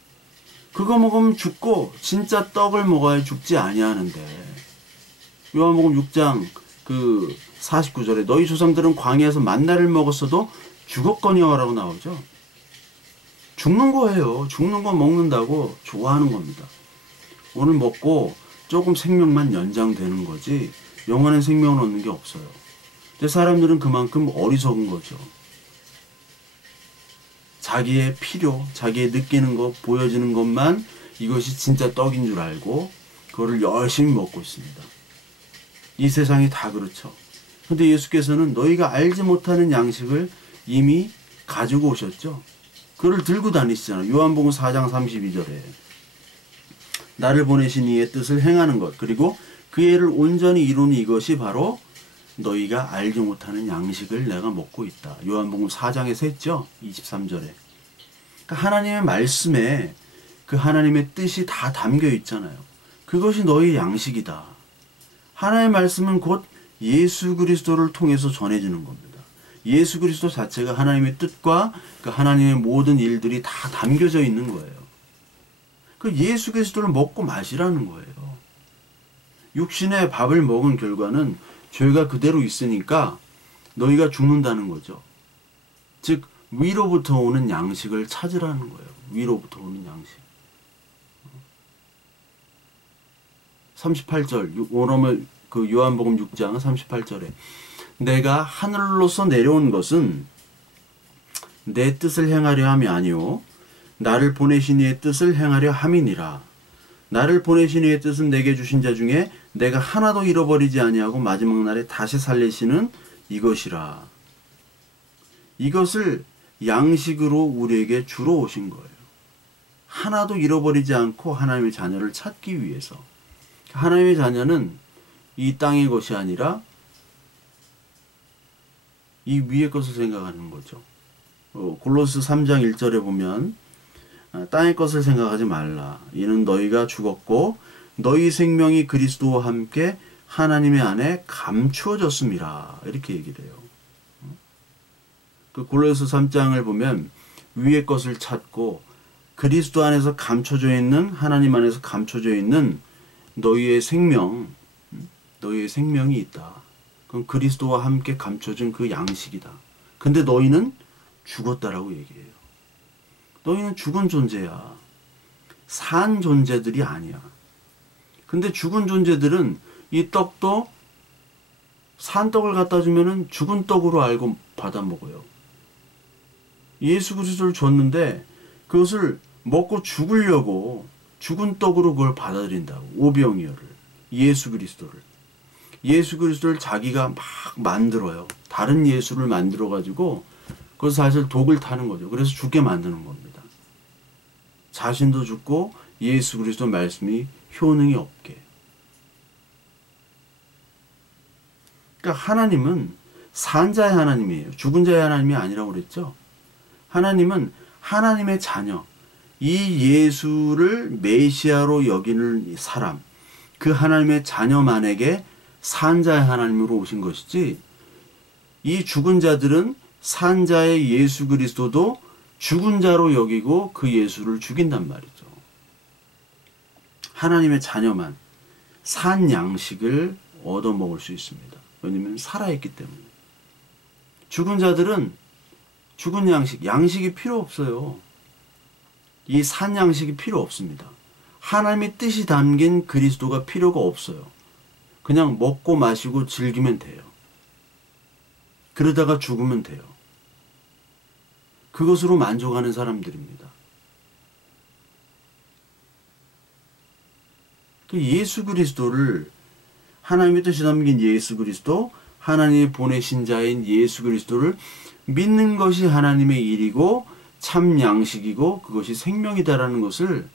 그거 먹으면 죽고 진짜 떡을 먹어야 죽지 아니하는데 요한복음 6장 49절에 너희 조상들은 광야에서 만나를 먹었어도 죽었거니와라고 나오죠. 죽는 거예요. 죽는 거 먹는다고 좋아하는 겁니다. 오늘 먹고 조금 생명만 연장되는 거지 영원한 생명을 얻는 게 없어요. 근데 사람들은 그만큼 어리석은 거죠. 자기의 필요, 자기의 느끼는 것, 보여지는 것만 이것이 진짜 떡인 줄 알고 그거를 열심히 먹고 있습니다. 이 세상이 다 그렇죠. 근데 예수께서는 너희가 알지 못하는 양식을 이미 가지고 오셨죠. 그걸 들고 다니시잖아요. 요한복음 4장 32절에 나를 보내신 이의 뜻을 행하는 것 그리고 그 일을 온전히 이루니 이것이 바로 너희가 알지 못하는 양식을 내가 먹고 있다. 요한복음 4장에서 했죠. 23절에. 그러니까 하나님의 말씀에 그 하나님의 뜻이 다 담겨 있잖아요. 그것이 너희의 양식이다. 하나님의 말씀은 곧 예수 그리스도를 통해서 전해지는 겁니다. 예수 그리스도 자체가 하나님의 뜻과 그 하나님의 모든 일들이 다 담겨져 있는 거예요. 그 예수 그리스도를 먹고 마시라는 거예요. 육신의 밥을 먹은 결과는 죄가 그대로 있으니까 너희가 죽는다는 거죠. 즉 위로부터 오는 양식을 찾으라는 거예요. 위로부터 오는 양식. 38절 요한복음 6장 38절에 내가 하늘로서 내려온 것은 내 뜻을 행하려 함이 아니오 나를 보내신 이의 뜻을 행하려 함이니라. 나를 보내신 이의 뜻은 내게 주신 자 중에 내가 하나도 잃어버리지 아니하고 마지막 날에 다시 살리시는 이것이라. 이것을 양식으로 우리에게 주러 오신 거예요. 하나도 잃어버리지 않고 하나님의 자녀를 찾기 위해서. 하나님의 자녀는 이 땅의 것이 아니라 이 위의 것을 생각하는 거죠. 골로새 3장 1절에 보면 땅의 것을 생각하지 말라. 이는 너희가 죽었고 너희 생명이 그리스도와 함께 하나님의 안에 감추어졌음이라. 이렇게 얘기를 해요. 그 골로새 3장을 보면 위의 것을 찾고 그리스도 안에서 감춰져 있는, 하나님 안에서 감춰져 있는 너희의 생명이 있다. 그럼 그리스도와 함께 감춰진 그 양식이다. 근데 너희는 죽었다라고 얘기해요. 너희는 죽은 존재야. 산 존재들이 아니야. 근데 죽은 존재들은 이 떡도 산 떡을 갖다 주면은 죽은 떡으로 알고 받아 먹어요. 예수 그리스도를 줬는데 그것을 먹고 죽으려고 죽은 떡으로 그걸 받아들인다고. 오병이어를. 예수 그리스도를 자기가 막 만들어요. 다른 예수를 만들어가지고 그것을 사실 독을 타는 거죠. 그래서 죽게 만드는 겁니다. 자신도 죽고 예수 그리스도 말씀이 효능이 없게. 그러니까 하나님은 산 자의 하나님이에요. 죽은 자의 하나님이 아니라고 그랬죠. 하나님은 하나님의 자녀, 이 예수를 메시아로 여기는 사람, 그 하나님의 자녀만에게 산 자의 하나님으로 오신 것이지, 이 죽은 자들은 산 자의 예수 그리스도도 죽은 자로 여기고 그 예수를 죽인단 말이죠. 하나님의 자녀만 산 양식을 얻어먹을 수 있습니다. 왜냐하면 살아있기 때문에. 죽은 자들은 죽은 양식이 필요 없어요. 이 산 양식이 필요 없습니다. 하나님의 뜻이 담긴 그리스도가 필요가 없어요. 그냥 먹고 마시고 즐기면 돼요. 그러다가 죽으면 돼요. 그것으로 만족하는 사람들입니다. 예수 그리스도를, 하나님의 뜻이 담긴 예수 그리스도, 하나님이 보내신 자인 예수 그리스도를 믿는 것이 하나님의 일이고 참 양식이고 그것이 생명이다라는 것을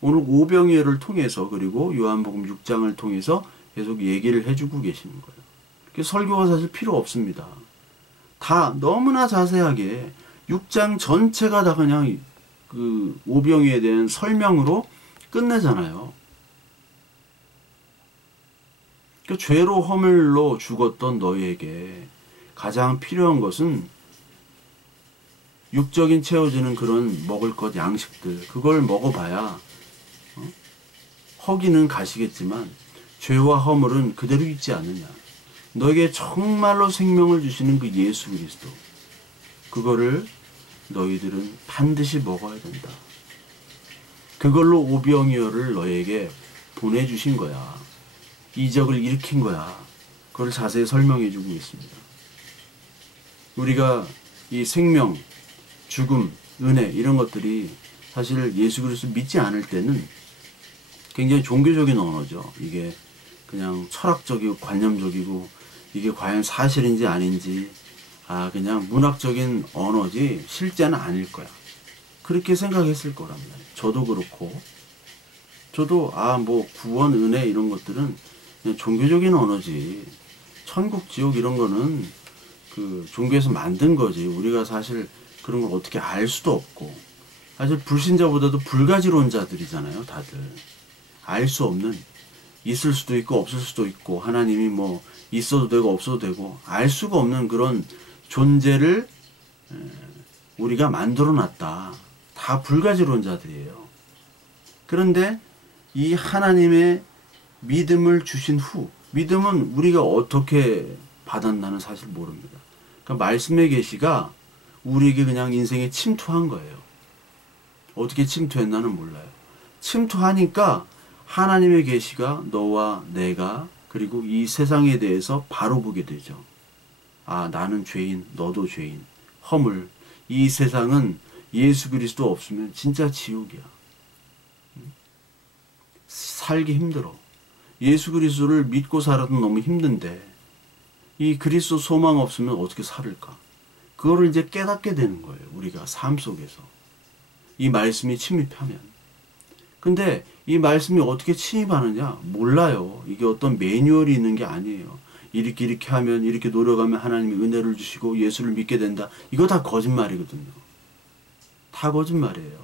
오늘 오병이어를 통해서, 그리고 요한복음 6장을 통해서 계속 얘기를 해주고 계시는 거예요. 설교가 사실 필요 없습니다. 다 너무나 자세하게 6장 전체가 다 그냥 그 오병이어에 대한 설명으로 끝내잖아요. 죄로 허물로 죽었던 너희에게 가장 필요한 것은 육적인 채워지는 그런 먹을 것, 양식들, 그걸 먹어봐야 허기는 가시겠지만 죄와 허물은 그대로 있지 않느냐. 너에게 정말로 생명을 주시는 그 예수 그리스도, 그거를 너희들은 반드시 먹어야 된다. 그걸로 오병이어를 너에게 보내주신 거야. 이적을 일으킨 거야. 그걸 자세히 설명해 주고 있습니다. 우리가 이 생명, 죽음, 은혜 이런 것들이 사실 예수 그리스도 믿지 않을 때는 굉장히 종교적인 언어죠. 이게 그냥 철학적이고 관념적이고 이게 과연 사실인지 아닌지 그냥 문학적인 언어지 실제는 아닐 거야. 그렇게 생각했을 거란 말이에요. 저도 그렇고, 저도 뭐 구원, 은혜 이런 것들은 그냥 종교적인 언어지, 천국, 지옥 이런 거는 그 종교에서 만든 거지, 우리가 사실 그런 걸 어떻게 알 수도 없고, 사실 불신자보다도 불가지론자들이잖아요. 다들 알 수 없는, 있을 수도 있고 없을 수도 있고, 하나님이 뭐 있어도 되고 없어도 되고 알 수가 없는 그런 존재를 우리가 만들어 놨다. 다 불가지론자들이에요. 그런데 이 하나님의 믿음을 주신 후, 믿음은 우리가 어떻게 받았나는 사실 모릅니다. 그러니까 말씀의 계시가 우리에게 그냥 인생에 침투한 거예요. 어떻게 침투했나는 몰라요. 침투하니까 하나님의 계시가 너와 내가, 그리고 이 세상에 대해서 바로 보게 되죠. 나는 죄인, 너도 죄인, 허물. 이 세상은 예수 그리스도 없으면 진짜 지옥이야. 살기 힘들어. 예수 그리스도를 믿고 살아도 너무 힘든데 이 그리스도 소망 없으면 어떻게 살을까? 그거를 이제 깨닫게 되는 거예요. 우리가 삶 속에서 이 말씀이 침입하면. 근데 이 말씀이 어떻게 침입하느냐? 몰라요. 이게 어떤 매뉴얼이 있는 게 아니에요. 이렇게 하면, 이렇게 노력하면 하나님이 은혜를 주시고 예수를 믿게 된다. 이거 다 거짓말이거든요. 다 거짓말이에요.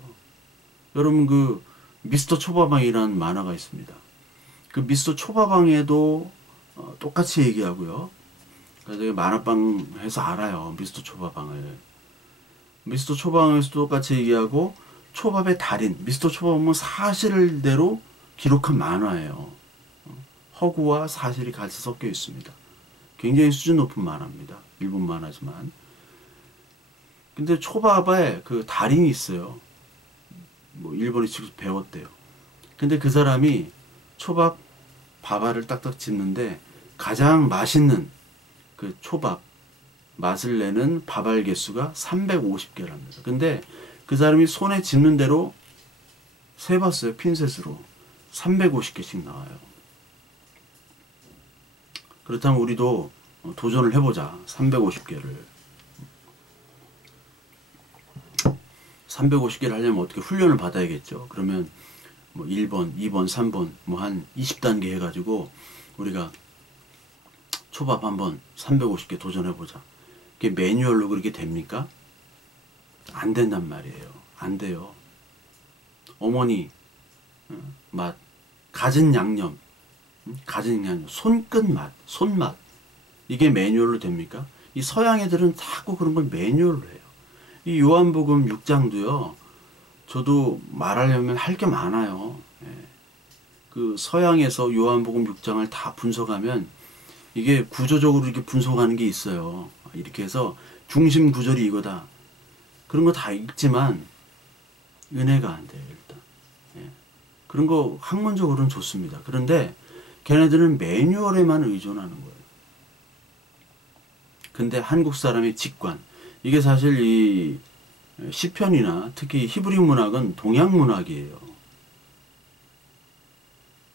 여러분 그 미스터 초밥왕이라는 만화가 있습니다. 그 미스터 초밥왕에도 똑같이 얘기하고요. 그래서 만화방 해서 알아요. 미스터 초밥왕을. 미스터 초밥왕에서 똑같이 얘기하고 초밥의 달인. 미스터 초밥왕은 사실대로 기록한 만화예요. 허구와 사실이 같이 섞여 있습니다. 굉장히 수준 높은 만화입니다. 일본 만화지만. 근데 초밥에 그 달인이 있어요. 뭐 일본에 직접 배웠대요. 근데 그 사람이 초밥 밥알을 딱딱 집는데 가장 맛있는 그 초밥 맛을 내는 밥알 개수가 350개랍니다. 근데 그 사람이 손에 집는 대로 세봤어요. 핀셋으로. 350개씩 나와요. 그렇다면 우리도 도전을 해보자. 350개를. 350개를 하려면 어떻게 훈련을 받아야겠죠. 그러면 뭐 1번, 2번, 3번 뭐 한 20단계 해가지고 우리가 초밥 한번 350개 도전해보자. 그게 매뉴얼로 그렇게 됩니까? 안 된단 말이에요. 안 돼요. 어머니 맛, 갖은 양념, 손끝 맛, 손맛 이게 매뉴얼로 됩니까? 이 서양 애들은 자꾸 그런 걸 매뉴얼로 해요. 이 요한복음 6장도요. 저도 말하려면 할 게 많아요. 그 서양에서 요한복음 6장을 다 분석하면 이게 구조적으로 이렇게 분석하는 게 있어요. 이렇게 해서 중심 구절이 이거다. 그런 거 다 읽지만 은혜가 안 돼요. 일단. 그런 거 학문적으로는 좋습니다. 그런데 걔네들은 매뉴얼에만 의존하는 거예요. 근데 한국 사람의 직관, 이게 사실 이 시편이나 특히 히브리 문학은 동양 문학이에요.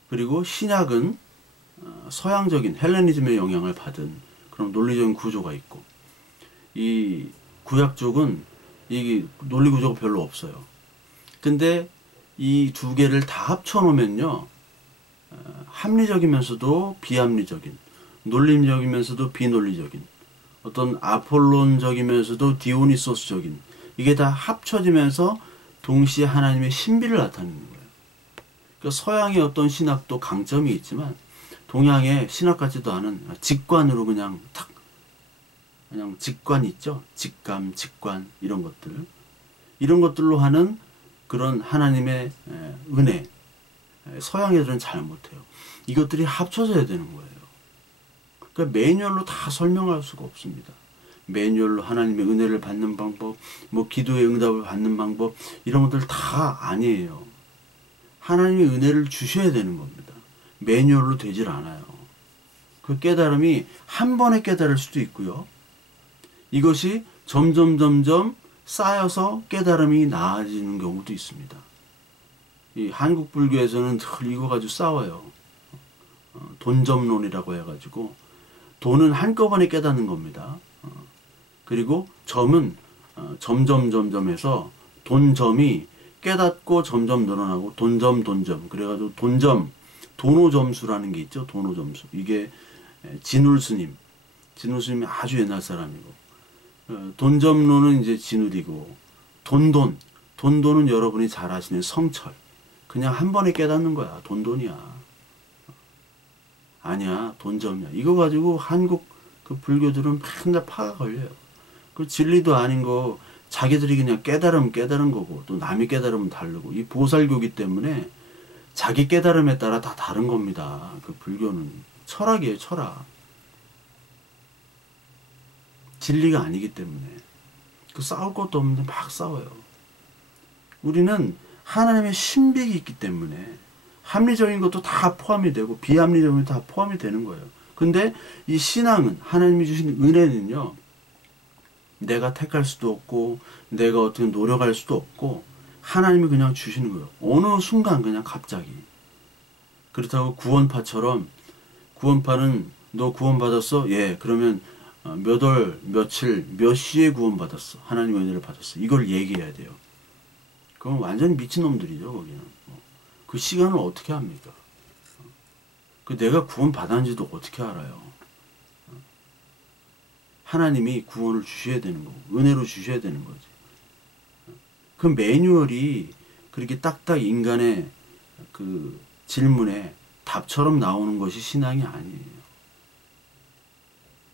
그리고 신약은 서양적인 헬레니즘의 영향을 받은 그런 논리적인 구조가 있고, 이 구약 쪽은 이 논리 구조가 별로 없어요. 근데 이 두 개를 다 합쳐놓으면요, 합리적이면서도 비합리적인, 논리적이면서도 비논리적인, 어떤 아폴론적이면서도 디오니소스적인, 이게 다 합쳐지면서 동시에 하나님의 신비를 나타내는 거예요. 그러니까 서양의 어떤 신학도 강점이 있지만 동양의 신학 같지도 않은 직관으로 그냥 직관 있죠? 직감, 직관 이런 것들, 이런 것들로 하는 그런 하나님의 은혜, 서양 애들은 잘 못해요. 이것들이 합쳐져야 되는 거예요. 그러니까 매뉴얼로 다 설명할 수가 없습니다. 매뉴얼로 하나님의 은혜를 받는 방법, 뭐 기도의 응답을 받는 방법, 이런 것들 다 아니에요. 하나님의 은혜를 주셔야 되는 겁니다. 매뉴얼로 되질 않아요. 그 깨달음이 한 번에 깨달을 수도 있고요. 이것이 점점 쌓여서 깨달음이 나아지는 경우도 있습니다. 이 한국 불교에서는 늘 이거 가지고 싸워요. 돈점론이라고 해가지고, 돈은 한꺼번에 깨닫는 겁니다. 그리고 점은 점점점점해서 돈점이 깨닫고 점점 늘어나고 돈점 그래가지고 돈오점수라는 게 있죠. 돈오점수. 이게 진울스님이 아주 옛날 사람이고, 돈점론은 이제 진울이고, 돈돈은 여러분이 잘 아시는 성철. 그냥 한 번에 깨닫는 거야. 돈이야. 아니야, 돈점이야. 이거 가지고 한국 그 불교들은 맨날 파가 걸려요. 그 진리도 아닌 거 자기들이 그냥 깨달은 거고, 또 남이 깨달으면 다르고, 이 보살교기 때문에 자기 깨달음에 따라 다 다른 겁니다. 그 불교는 철학이에요, 철학. 진리가 아니기 때문에. 그 싸울 것도 없는데 막 싸워요. 우리는 하나님의 신비가 있기 때문에 합리적인 것도 다 포함이 되고 비합리적인 것도 다 포함이 되는 거예요. 근데 이 신앙은, 하나님이 주신 은혜는요, 내가 택할 수도 없고 내가 어떻게 노력할 수도 없고 하나님이 그냥 주시는 거예요. 어느 순간 그냥 갑자기. 그렇다고 구원파처럼, 구원파는 너 구원받았어? 예. 그러면 몇 월, 며칠, 몇 시에 구원받았어? 하나님의 은혜를 받았어. 이걸 얘기해야 돼요. 그럼 완전히 미친놈들이죠, 거기는. 그 시간을 어떻게 합니까? 그 내가 구원 받았는지도 어떻게 알아요? 하나님이 구원을 주셔야 되는 거고 은혜로 주셔야 되는 거지. 그 매뉴얼이 그렇게 딱딱 인간의 그 질문에 답처럼 나오는 것이 신앙이 아니에요.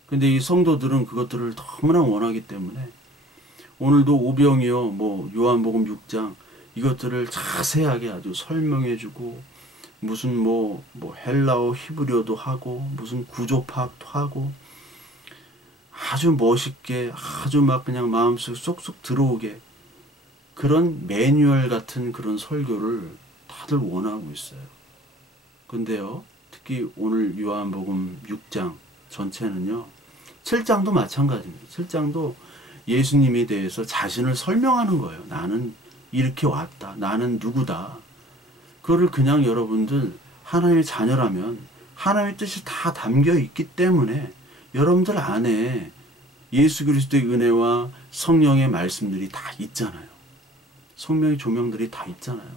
근데 이 성도들은 그것들을 너무나 원하기 때문에 오늘도 오병이어 뭐 요한복음 6장 이것들을 자세하게 아주 설명해주고 무슨 뭐 헬라어 히브리어도 하고 무슨 구조 파악도 하고 아주 멋있게 아주 막 그냥 마음속에 쏙쏙 들어오게 그런 매뉴얼 같은 그런 설교를 다들 원하고 있어요. 근데요, 특히 오늘 요한복음 6장 전체는요, 7장도 마찬가지입니다. 7장도 예수님에 대해서 자신을 설명하는 거예요. 나는 이렇게 왔다. 나는 누구다. 그거를 그냥 여러분들 하나님의 자녀라면 하나님의 뜻이 다 담겨 있기 때문에 여러분들 안에 예수 그리스도의 은혜와 성령의 말씀들이 다 있잖아요. 성령의 조명들이 다 있잖아요.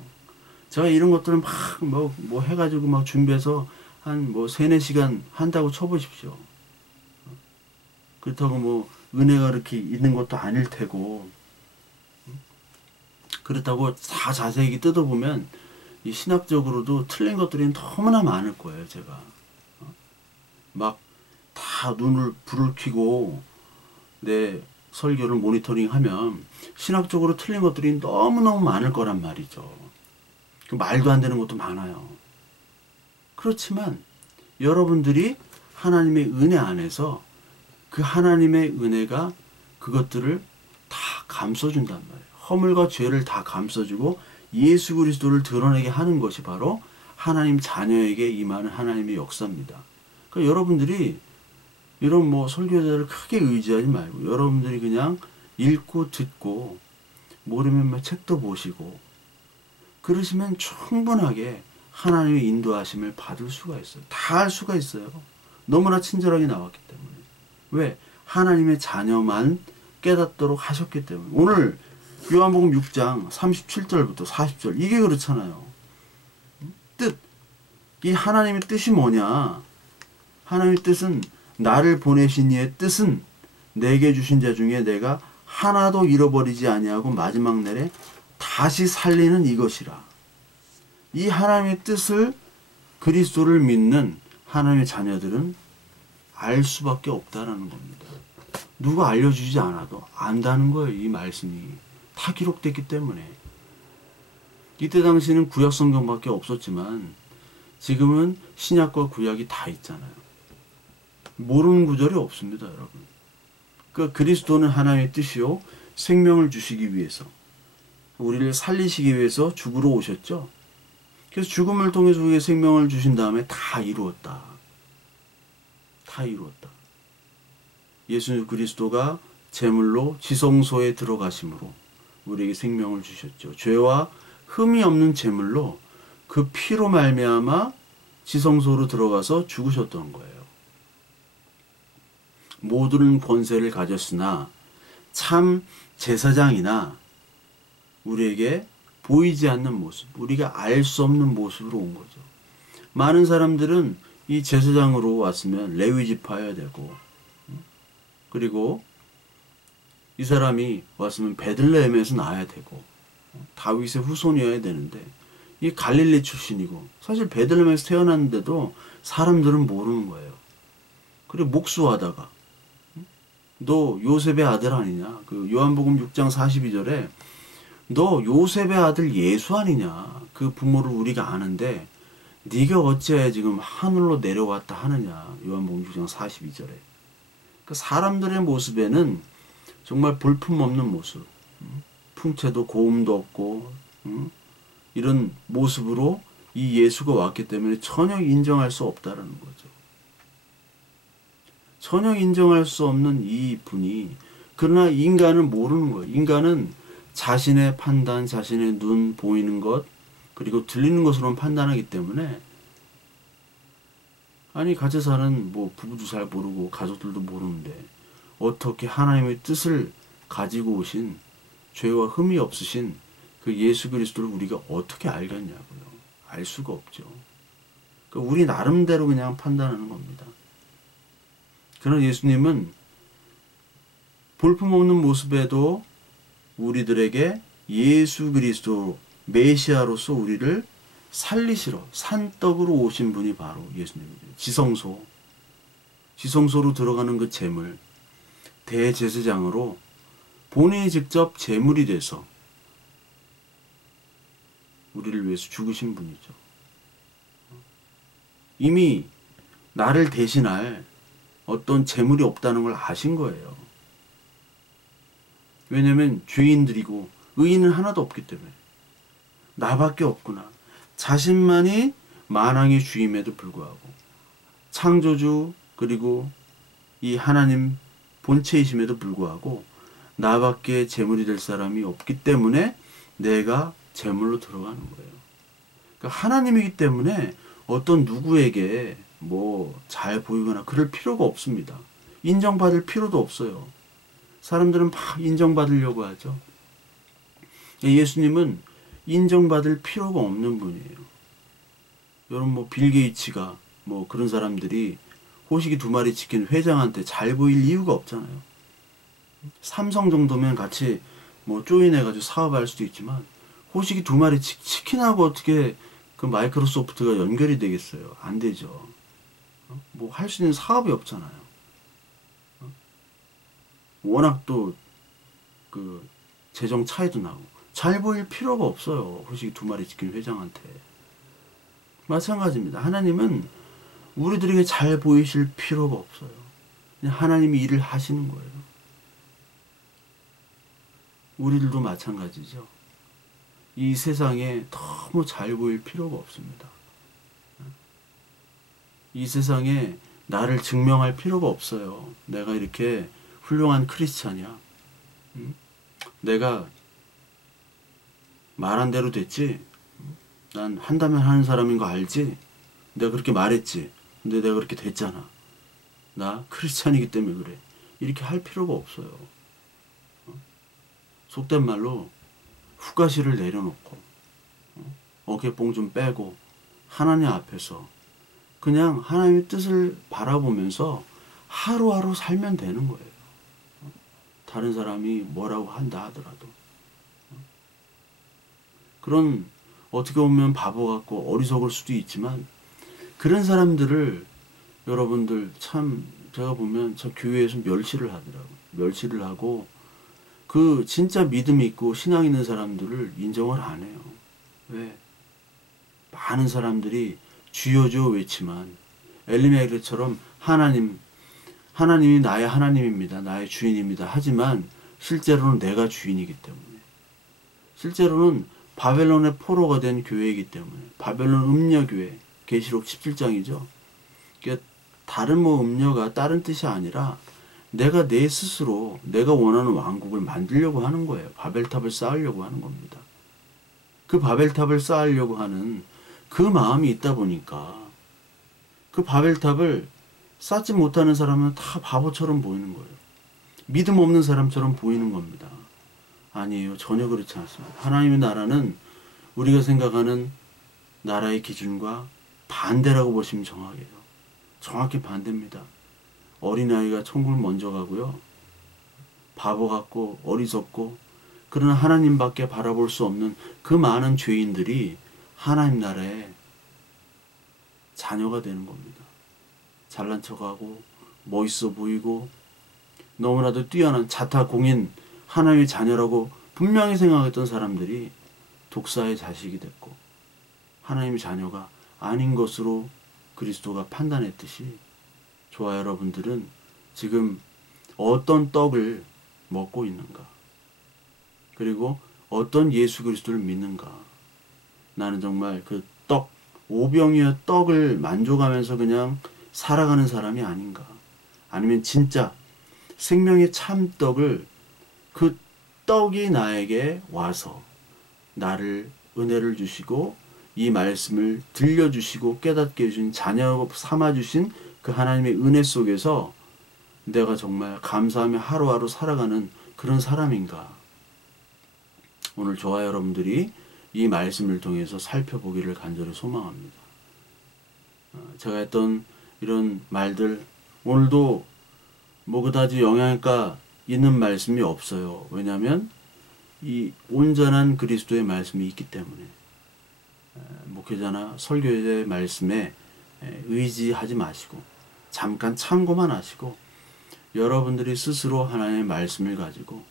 제가 이런 것들을 막 뭐 해가지고 막 준비해서 한 뭐 3-4시간 한다고 쳐보십시오. 그렇다고 뭐 은혜가 이렇게 있는 것도 아닐 테고 그렇다고 다 자세히 뜯어보면 이 신학적으로도 틀린 것들이 너무나 많을 거예요. 제가 막 다 불을 켜고 내 설교를 모니터링하면 신학적으로 틀린 것들이 너무너무 많을 거란 말이죠. 그 말도 안 되는 것도 많아요. 그렇지만 여러분들이 하나님의 은혜 안에서 그 하나님의 은혜가 그것들을 다 감싸준단 말이에요. 허물과 죄를 다 감싸주고 예수 그리스도를 드러내게 하는 것이 바로 하나님 자녀에게 임하는 하나님의 역사입니다. 그러니까 여러분들이 이런 뭐 설교자를 크게 의지하지 말고 여러분들이 그냥 읽고 듣고 모르면 뭐 책도 보시고 그러시면 충분하게 하나님의 인도하심을 받을 수가 있어요. 다 할 수가 있어요. 너무나 친절하게 나왔기 때문에. 왜? 하나님의 자녀만 깨닫도록 하셨기 때문에. 오늘 요한복음 6장 37절부터 40절 이게 그렇잖아요. 뜻. 이 하나님의 뜻이 뭐냐? 하나님의 뜻은 나를 보내신 이의 뜻은 내게 주신 자 중에 내가 하나도 잃어버리지 아니하고 마지막 날에 다시 살리는 이것이라. 이 하나님의 뜻을 그리스도를 믿는 하나님의 자녀들은 알 수밖에 없다라는 겁니다. 누가 알려주지 않아도 안다는 거예요. 이 말씀이 다 기록됐기 때문에. 이때 당시는 구약 성경밖에 없었지만 지금은 신약과 구약이 다 있잖아요. 모르는 구절이 없습니다, 여러분. 그러니까 그리스도는 하나님의 뜻이요 생명을 주시기 위해서 우리를 살리시기 위해서 죽으러 오셨죠. 그래서 죽음을 통해서 우리에게 생명을 주신 다음에 다 이루었다. 다 이루었다. 예수 그리스도가 제물로 지성소에 들어가심으로 우리에게 생명을 주셨죠. 죄와 흠이 없는 제물로 그 피로 말미암아 지성소로 들어가서 죽으셨던 거예요. 모든 권세를 가졌으나 참 제사장이나 우리에게 보이지 않는 모습, 우리가 알 수 없는 모습으로 온 거죠. 많은 사람들은 이 제사장으로 왔으면 레위 지파여야 되고 그리고 이 사람이 왔으면 베들레헴에서 나야 되고 다윗의 후손이어야 되는데 이 갈릴리 출신이고 사실 베들레헴에서 태어났는데도 사람들은 모르는 거예요. 그리고 목수하다가 너 요셉의 아들 아니냐? 그 요한복음 6장 42절에 너 요셉의 아들 예수 아니냐? 그 부모를 우리가 아는데 네가 어찌하여 지금 하늘로 내려왔다 하느냐? 요한복음 6장 42절에. 그 사람들의 모습에는 정말 볼품없는 모습, 풍채도 고음도 없고 이런 모습으로 이 예수가 왔기 때문에 전혀 인정할 수 없다라는 거죠. 전혀 인정할 수 없는 이 분이 그러나 인간은 모르는 거예요. 인간은 자신의 판단, 자신의 눈 보이는 것 그리고 들리는 것으로만 판단하기 때문에 아니 같이 사는 뭐 부부도 잘 모르고 가족들도 모르는데 어떻게 하나님의 뜻을 가지고 오신 죄와 흠이 없으신 그 예수 그리스도를 우리가 어떻게 알겠냐고요. 알 수가 없죠. 그러니까 우리 나름대로 그냥 판단하는 겁니다. 그러나 예수님은 볼품없는 모습에도 우리들에게 예수 그리스도 메시아로서 우리를 살리시러 산떡으로 오신 분이 바로 예수님입니다. 지성소로 들어가는 그 제물, 대제사장으로 본인이 직접 제물이 돼서 우리를 위해서 죽으신 분이죠. 이미 나를 대신할 어떤 제물이 없다는 걸 아신 거예요. 왜냐면 죄인들이고 의인은 하나도 없기 때문에 나밖에 없구나. 자신만이 만왕의 주임에도 불구하고 창조주 그리고 이 하나님 본체이심에도 불구하고 나밖에 제물이 될 사람이 없기 때문에 내가 제물로 들어가는 거예요. 그러니까 하나님이기 때문에 어떤 누구에게 뭐 잘 보이거나 그럴 필요가 없습니다. 인정받을 필요도 없어요. 사람들은 막 인정받으려고 하죠. 예수님은 인정받을 필요가 없는 분이에요. 여러분 뭐 빌 게이츠가 뭐 그런 사람들이 호식이 2마리 치킨 회장한테 잘 보일 이유가 없잖아요. 삼성 정도면 같이 뭐 조인해가지고 사업할 수도 있지만 호식이 2마리 치킨하고 어떻게 그 마이크로소프트가 연결이 되겠어요? 안 되죠. 뭐 할 수 있는 사업이 없잖아요. 워낙 또 그 재정 차이도 나고 잘 보일 필요가 없어요. 호식이 2마리 치킨 회장한테. 마찬가지입니다. 하나님은 우리들에게 잘 보이실 필요가 없어요. 그냥 하나님이 일을 하시는 거예요. 우리들도 마찬가지죠. 이 세상에 너무 잘 보일 필요가 없습니다. 이 세상에 나를 증명할 필요가 없어요. 내가 이렇게 훌륭한 크리스찬이야. 내가 말한 대로 됐지? 난 한다면 하는 사람인 거 알지? 내가 그렇게 말했지? 근데 내가 그렇게 됐잖아. 나 크리스찬이기 때문에 그래. 이렇게 할 필요가 없어요. 속된 말로 후가시를 내려놓고 어깨뽕 좀 빼고 하나님 앞에서 그냥 하나님의 뜻을 바라보면서 하루하루 살면 되는 거예요. 다른 사람이 뭐라고 한다 하더라도. 그런 어떻게 보면 바보 같고 어리석을 수도 있지만 그런 사람들을 여러분들 참 제가 보면 저 교회에서 멸시를 하더라고요. 멸시를 하고 그 진짜 믿음이 있고 신앙 있는 사람들을 인정을 안 해요. 왜? 많은 사람들이 주여 주여 외치만 엘리메르처럼 하나님이 나의 하나님입니다. 나의 주인입니다. 하지만 실제로는 내가 주인이기 때문에 실제로는 바벨론의 포로가 된 교회이기 때문에 바벨론 음녀교회 계시록 17장이죠. 그러니까 다른 뭐 음녀가 다른 뜻이 아니라 내가 내 스스로 내가 원하는 왕국을 만들려고 하는 거예요. 바벨탑을 쌓으려고 하는 겁니다. 그 바벨탑을 쌓으려고 하는 그 마음이 있다 보니까 그 바벨탑을 쌓지 못하는 사람은 다 바보처럼 보이는 거예요. 믿음 없는 사람처럼 보이는 겁니다. 아니에요. 전혀 그렇지 않습니다. 하나님의 나라는 우리가 생각하는 나라의 기준과 반대라고 보시면 정확해요. 정확히 반대입니다. 어린아이가 천국을 먼저 가고요. 바보 같고 어리석고 그러나 하나님밖에 바라볼 수 없는 그 많은 죄인들이 하나님 나라의 자녀가 되는 겁니다. 잘난 척하고 멋있어 보이고 너무나도 뛰어난 자타공인 하나님의 자녀라고 분명히 생각했던 사람들이 독사의 자식이 됐고 하나님의 자녀가 아닌 것으로 그리스도가 판단했듯이 저와 여러분들은 지금 어떤 떡을 먹고 있는가? 그리고 어떤 예수 그리스도를 믿는가? 나는 정말 그 오병이어 떡을 만족하면서 그냥 살아가는 사람이 아닌가? 아니면 진짜 생명의 참떡을 그 떡이 나에게 와서 나를 은혜를 주시고 이 말씀을 들려주시고 깨닫게 해주신 자녀 삼아주신 그 하나님의 은혜 속에서 내가 정말 감사하며 하루하루 살아가는 그런 사람인가? 오늘 저와 여러분들이 이 말씀을 통해서 살펴보기를 간절히 소망합니다. 제가 했던 이런 말들 오늘도 뭐 그다지 영향가 있는 말씀이 없어요. 왜냐하면 이 온전한 그리스도의 말씀이 있기 때문에 목회자나 설교자의 말씀에 의지하지 마시고 잠깐 참고만 하시고 여러분들이 스스로 하나님의 말씀을 가지고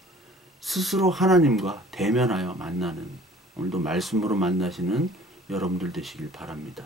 스스로 하나님과 대면하여 만나는 오늘도 말씀으로 만나시는 여러분들 되시길 바랍니다.